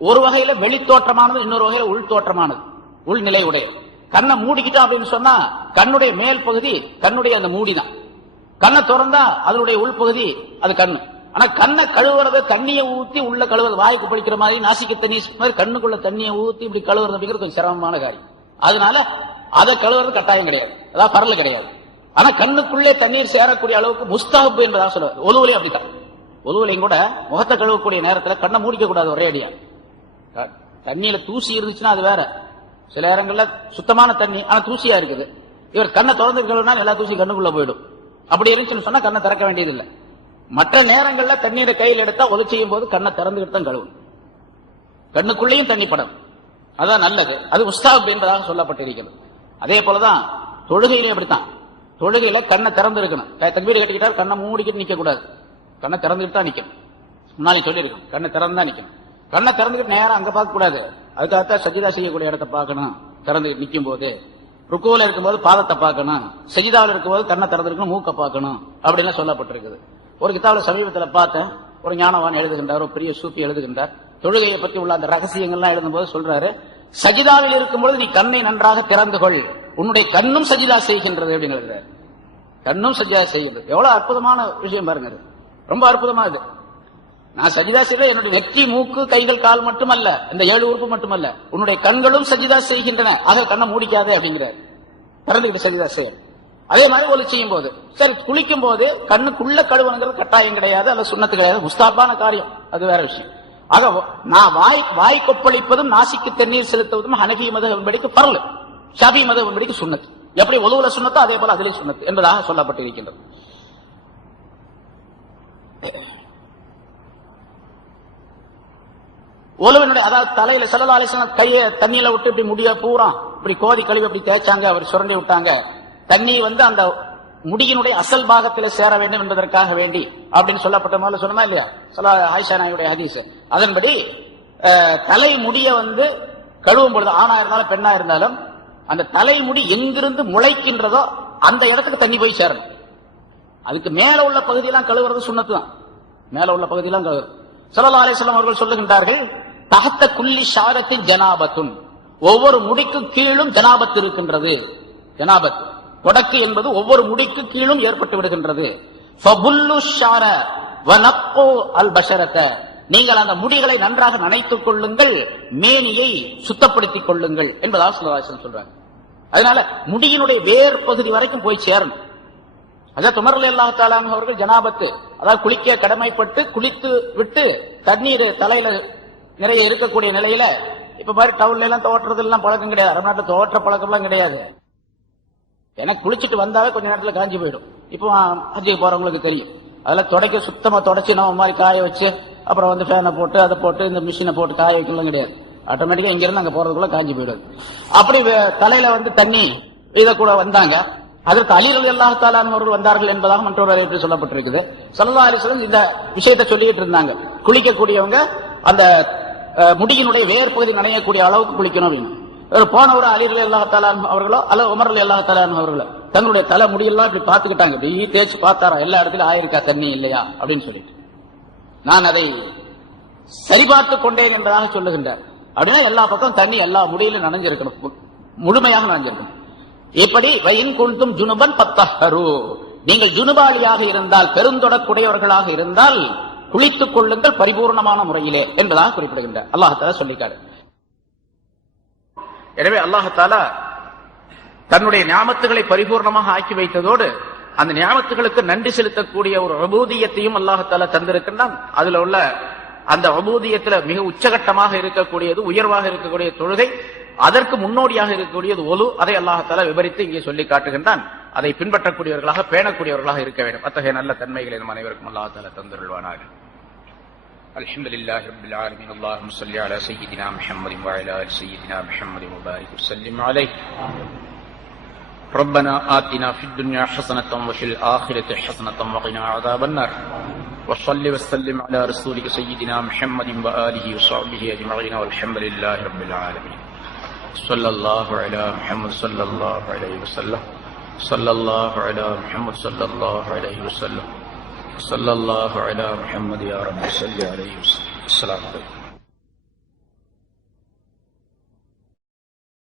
ஒரு வகையில வெளித்தோற்றமானது, இன்னொரு வகையில உள்தோற்றமானது, உள்நிலை உடைய. கண்ணை மூடிக்கிட்டா அப்படின்னு சொன்னா கண்ணுடைய மேல் பகுதி கண்ணுடைய அந்த மூடிதான். கண்ணை திறந்தா அதனுடைய உள்பகுதி அது கண்ணு. ஆனா கண்ணை கழுவுறது, தண்ணியை ஊத்தி உள்ள கழுவுறது, வாய்க்கு பிடிக்கிற மாதிரி நாசிக்கு தண்ணி மாதிரி கண்ணுக்குள்ள தண்ணியை ஊத்தி இப்படி கழுவுறது அப்படிங்கிறது கொஞ்சம் சிரமமான காரியம். அதனால அதை கழுவுறது கட்டாயம் கிடையாது, அதான் பரல் கிடையாது. ஆனா கண்ணுக்குள்ளே தண்ணீர் சேரக்கூடிய அளவுக்கு முஸ்தஹப் என்பதாக சொல்லுவார். ஒலுவுலையும் அப்படித்தான். ஒலுவுலையும் கூட முகத்தை கழுவக்கூடிய நேரத்தில் கண்ணை மூடிக்க கூடாது ஒரே அடியா. தண்ணியில தூசி இருந்துச்சுன்னா அது வேற. சில நேரங்கள்ல சுத்தமான தண்ணி ஆனா தூசியா இருக்குது, இவர் கண்ணை திறந்து கழுவுனா எல்லா தூசி கண்ணுக்குள்ள போயிடும். அப்படி இருந்துச்சுன்னு சொன்னா கண்ணை திறக்க வேண்டியது இல்லை. மற்ற நேரங்கள்ல தண்ணீரை கையில் எடுத்தா ஒலு செய்யும் போது கண்ணை திறந்துகிட்டு தான் கழுவும், கண்ணுக்குள்ளேயும் தண்ணி படும், அதான் நல்லது. அது முஸ்தஹப் என்பதாக சொல்லப்பட்டிருக்கிறது. அதே போலதான் தொழுகையிலே அப்படித்தான். தொழுகையில கண்ணை திறந்து இருக்கணும். தக்பீர் கட்டிக்கிட்டால் கண்ணை மூடிக்கிட்டு நிக்க கூடாது, கண்ணை திறந்துகிட்டு தான் நிக்கணும். முன்னாடி சொல்லியிருக்கணும், கண்ணை திறந்து தான் நிக்கணும். கண்ணை திறந்துகிட்டு நேரம் அங்க பார்க்க கூடாது, அதுக்காகத்தான் சஜிதா செய்யக்கூடிய இடத்தை பார்க்கணும். திறந்துகிட்டு நிற்கும் போது, ருக்குவுல இருக்கும்போது பாதத்தை பார்க்கணும், சஜிதாவில் இருக்கும்போது கண்ணை திறந்துருக்கணும், மூக்க பார்க்கணும் அப்படின்லாம் சொல்லப்பட்டிருக்குது. ஒரு கிதாபுல சமீபத்தில் பார்த்தேன், ஒரு ஞானவான் எழுதுகின்றார், ஒரு பெரிய சூப்பி எழுதுகின்றார். தொழுகையை பற்றி உள்ள அந்த ரகசியங்கள்லாம் எழுதும்போது சொல்றாரு, சஜிதாவில் இருக்கும்போது நீ கண்ணை நன்றாக திறந்து கொள், உன்னுடைய கண்ணும் சஜிதா செய்கின்றது அப்படின்னு எழுதுறாரு. கண்ணும் சஜிதா செய்கின்றது, எவ்வளவு அற்புதமான விஷயம் பாருங்க, ரொம்ப அற்புதமானது. நான் சஜிதா செய்ய என்னுடைய நெற்றி, மூக்கு, கைகள், கால் மட்டுமல்ல, இந்த 7 உறுப்பு மட்டுமல்ல, உன்னுடைய கண்களும் சஜிதா செய்கின்றன, ஆக கண்ணை மூடிக்காதே அப்படிங்கிறார். திறந்துகிட்டு சஜிதா செய்ய. அதே மாதிரி ஒலு செய்யும் போது, சரி குளிக்கும் போது கண்ணுக்குள்ள கழுவணுங்கிறது கட்டாயம் கிடையாது, அல்ல சுண்ணத்து கிடையாது, முஸ்தாபான காரியம், அது வேற விஷயம். ஆக நான் வாய் கொப்பளிப்பதும் நாசிக்கு தண்ணீர் செலுத்துவதும் ஹனஃபி மதுஹபின்படிக்கு ஃபர்ல், ஷாஃபி மதுஹபின்படிக்கு சுன்னத். எப்படி ஒலுவுல சுன்னத்தோ அதே போல அதிலே சுன்னத் என்பதாக சொல்லப்பட்டிருக்கின்றது. ஒலுவினுடைய அதாவது தலையில ஸல்லல்லாஹு அலைஹி வஸல்லம் கையை தண்ணியில விட்டு இப்படி முடிய பூரா இப்படி கோதி கழுவி அப்படி தேய்ச்சாங்க, அவர் சுரண்டி விட்டாங்க. தண்ணி அந்த முடியினுடைய அசல் பாகத்திலே சேர வேண்டும் என்பதற்காக வேண்டி அப்படின்னு சொல்லப்பட்ட முதல்ல சொன்னமா இல்லையா ஆயிஷா நாயுடைய ஹதீஸ். அதன்படி தலை முடிய கழுவும் பொழுது ஆணா இருந்தாலும் பெண்ணா இருந்தாலும் அந்த தலைமுடி எங்கிருந்து முளைக்கின்றதோ அந்த இடத்துக்கு தண்ணி போய் சேரணும். அதுக்கு மேல உள்ள பகுதியெல்லாம் கழுவுறது சுன்னத்து தான், மேல உள்ள பகுதியெல்லாம் கழுவுறது. ஸல்லல்லாஹு அலைஹி வஸல்லம் அவர்கள் சொல்லுகின்றார்கள், தஹத்த குல்லி ஷாரத்தின் ஜனாபத்துன், ஒவ்வொரு முடிக்கு கீழும் ஜனாபத் இருக்கின்றது. ஜனாபத் தொடக்கு என்பது ஒவ்வொரு முடிக்கு கீழும் ஏற்பட்டு விடுகின்றது. ஃபபுல்லு ஷார வனக்கு அல் பஷரத, நீங்கள் அந்த முடிகளை நன்றாக நனைத்துக் கொள்ளுங்கள், மேனியை சுத்தப்படுத்திக் கொள்ளுங்கள் என்பதாக ஸல்லல்லாஹு அலைஹி வஸல்லம் சொல்றாங்க. அதனால முடியினுடைய வேர் பகுதி வரைக்கும் போய் சேரணும். அதாவது உமர் ரலியல்லாஹு தஆலா அன்ஹு அவர்கள் ஜனாபத்து அதாவது குளிக்க கடமைப்பட்டு குளித்து விட்டு தண்ணீர் தலையில நிறைய இருக்கக்கூடிய நிலையில இப்ப மாதிரி டவுன்ல எல்லாம் தோற்றுறது எல்லாம் பழக்கம் கிடையாது, அரபு நாட்டுல தோற்ற பழக்கம் எல்லாம் கிடையாது. எனக்கு குளிச்சுட்டு வந்தாவே கொஞ்ச நேரத்துல காஞ்சி போயிடும். இப்போ ஹஜ்ஜுக்கு போறவங்களுக்கு தெரியும், அதெல்லாம் தொடக்க சுத்தமா தொடச்சு நம்ம மாதிரி காய வச்சு அப்புறம் ஃபேனை போட்டு அதை போட்டு இந்த மிஷினை போட்டு காய வைக்கலாம் கிடையாது. ஆட்டோமேட்டிக்கா இங்க இருந்து அங்க போறதுக்குள்ள காஞ்சி போயிடுது. அப்படி தலையில தண்ணி இத கூட வந்தாங்க. அதற்கு அலி ரலியல்லாஹு தஆலா அவர்கள் வந்தார்கள் என்பதாக மற்றொரு அறிவிப்பில் சொல்லப்பட்டிருக்குது. ஸல்லல்லாஹு அலைஹி வஸல்லம் இந்த விஷயத்தை சொல்லிட்டு இருந்தாங்க, குளிக்கக்கூடியவங்க அந்த முடியினுடைய வேர் பகுதி நனையக்கூடிய அளவுக்கு குளிக்கணும் அப்படின்னு. போனவர் அலி ரலியல்லாஹு தஆலா அவர்களோ அல்ல உமர் ரலியல்லாஹு தஆலா அவர்களோ தங்களுடைய தலை முடியெல்லாம் இப்படி பார்த்துக்கிட்டாங்க, இப்படி தேய்ச்சி பார்த்தாரா எல்லா இடத்துலயும் ஆயிருக்கா தண்ணி இல்லையா அப்படின்னு சொல்லிட்டு. நான் அதை சரிபார்த்து கொண்டேன் என்பதாக சொல்லுகின்றார். அப்படின்னா எல்லா பக்கம் தண்ணி எல்லா முடியிலும் நனைஞ்சிருக்கணும், முழுமையாக நனைஞ்சிருக்கணும். எப்படி வயின் குன்தும் ஜுனுபன் பத்தஹரு, நீங்கள் ஜுனுபாலியாக இருந்தால் பெருந்தொடக்குடையவர்களாக இருந்தால் குளித்துக் கொள்ளுங்கள் பரிபூர்ணமான முறையிலே என்பதாக குறிப்பிடுகின்றார். அல்லாஹ் தஆலா சொல்லிக்காரு. எனவே அல்லாஹ் தஆலா தன்னுடைய நியாமத்துகளை பரிபூர்ணமாக ஆக்கி வைத்ததோடு அந்த நியாமத்துகளுக்கு நன்றி செலுத்தக்கூடிய ஒரு உபூதியத்தையும் அல்லாஹ் தஆலா தந்திருக்கின்றான். அதுல உள்ள அந்த உபூதியத்துல மிக உச்சகட்டமாக இருக்கக்கூடியது, உயர்வாக இருக்கக்கூடிய தொழுகை, அதற்கு முன்னோடியாக இருக்கக்கூடியது ஒலு. அதை அல்லாஹ் தஆலா விவரித்து இங்கே சொல்லி காட்டுகின்றான். அதை பின்பற்றக்கூடியவர்களாக பேணக்கூடியவர்களாக இருக்க வேண்டும். அத்தகைய நல்ல தன்மைகளை நம் அனைவருக்கும் அல்லாஹ் தஆலா தந்தருள்வானாக. அல்ஹம்துலில்லாஹி ரப்பில் ஆலமீன். அல்லாஹும்ம ஸல்லி அலா சய்யிதினா முஹம்மதின் வ அலா ஆலி சய்யிதினா முஹம்மதின் வ பாரிக் வஸல்லிம் அலைஹி. ربنا آتنا في الدنيا حسنة وفي الآخرة حسنة وقنا عذاب النار. وصل وسلم على رسولك سيدنا محمد وآله وصحبه أجمعين والحمد لله رب العالمين. صلى الله على محمد صلى الله عليه وسلم. صلى الله على محمد صلى الله عليه وسلم. صلى الله على محمد يا رب صل عليه وسلم. السلام عليكم.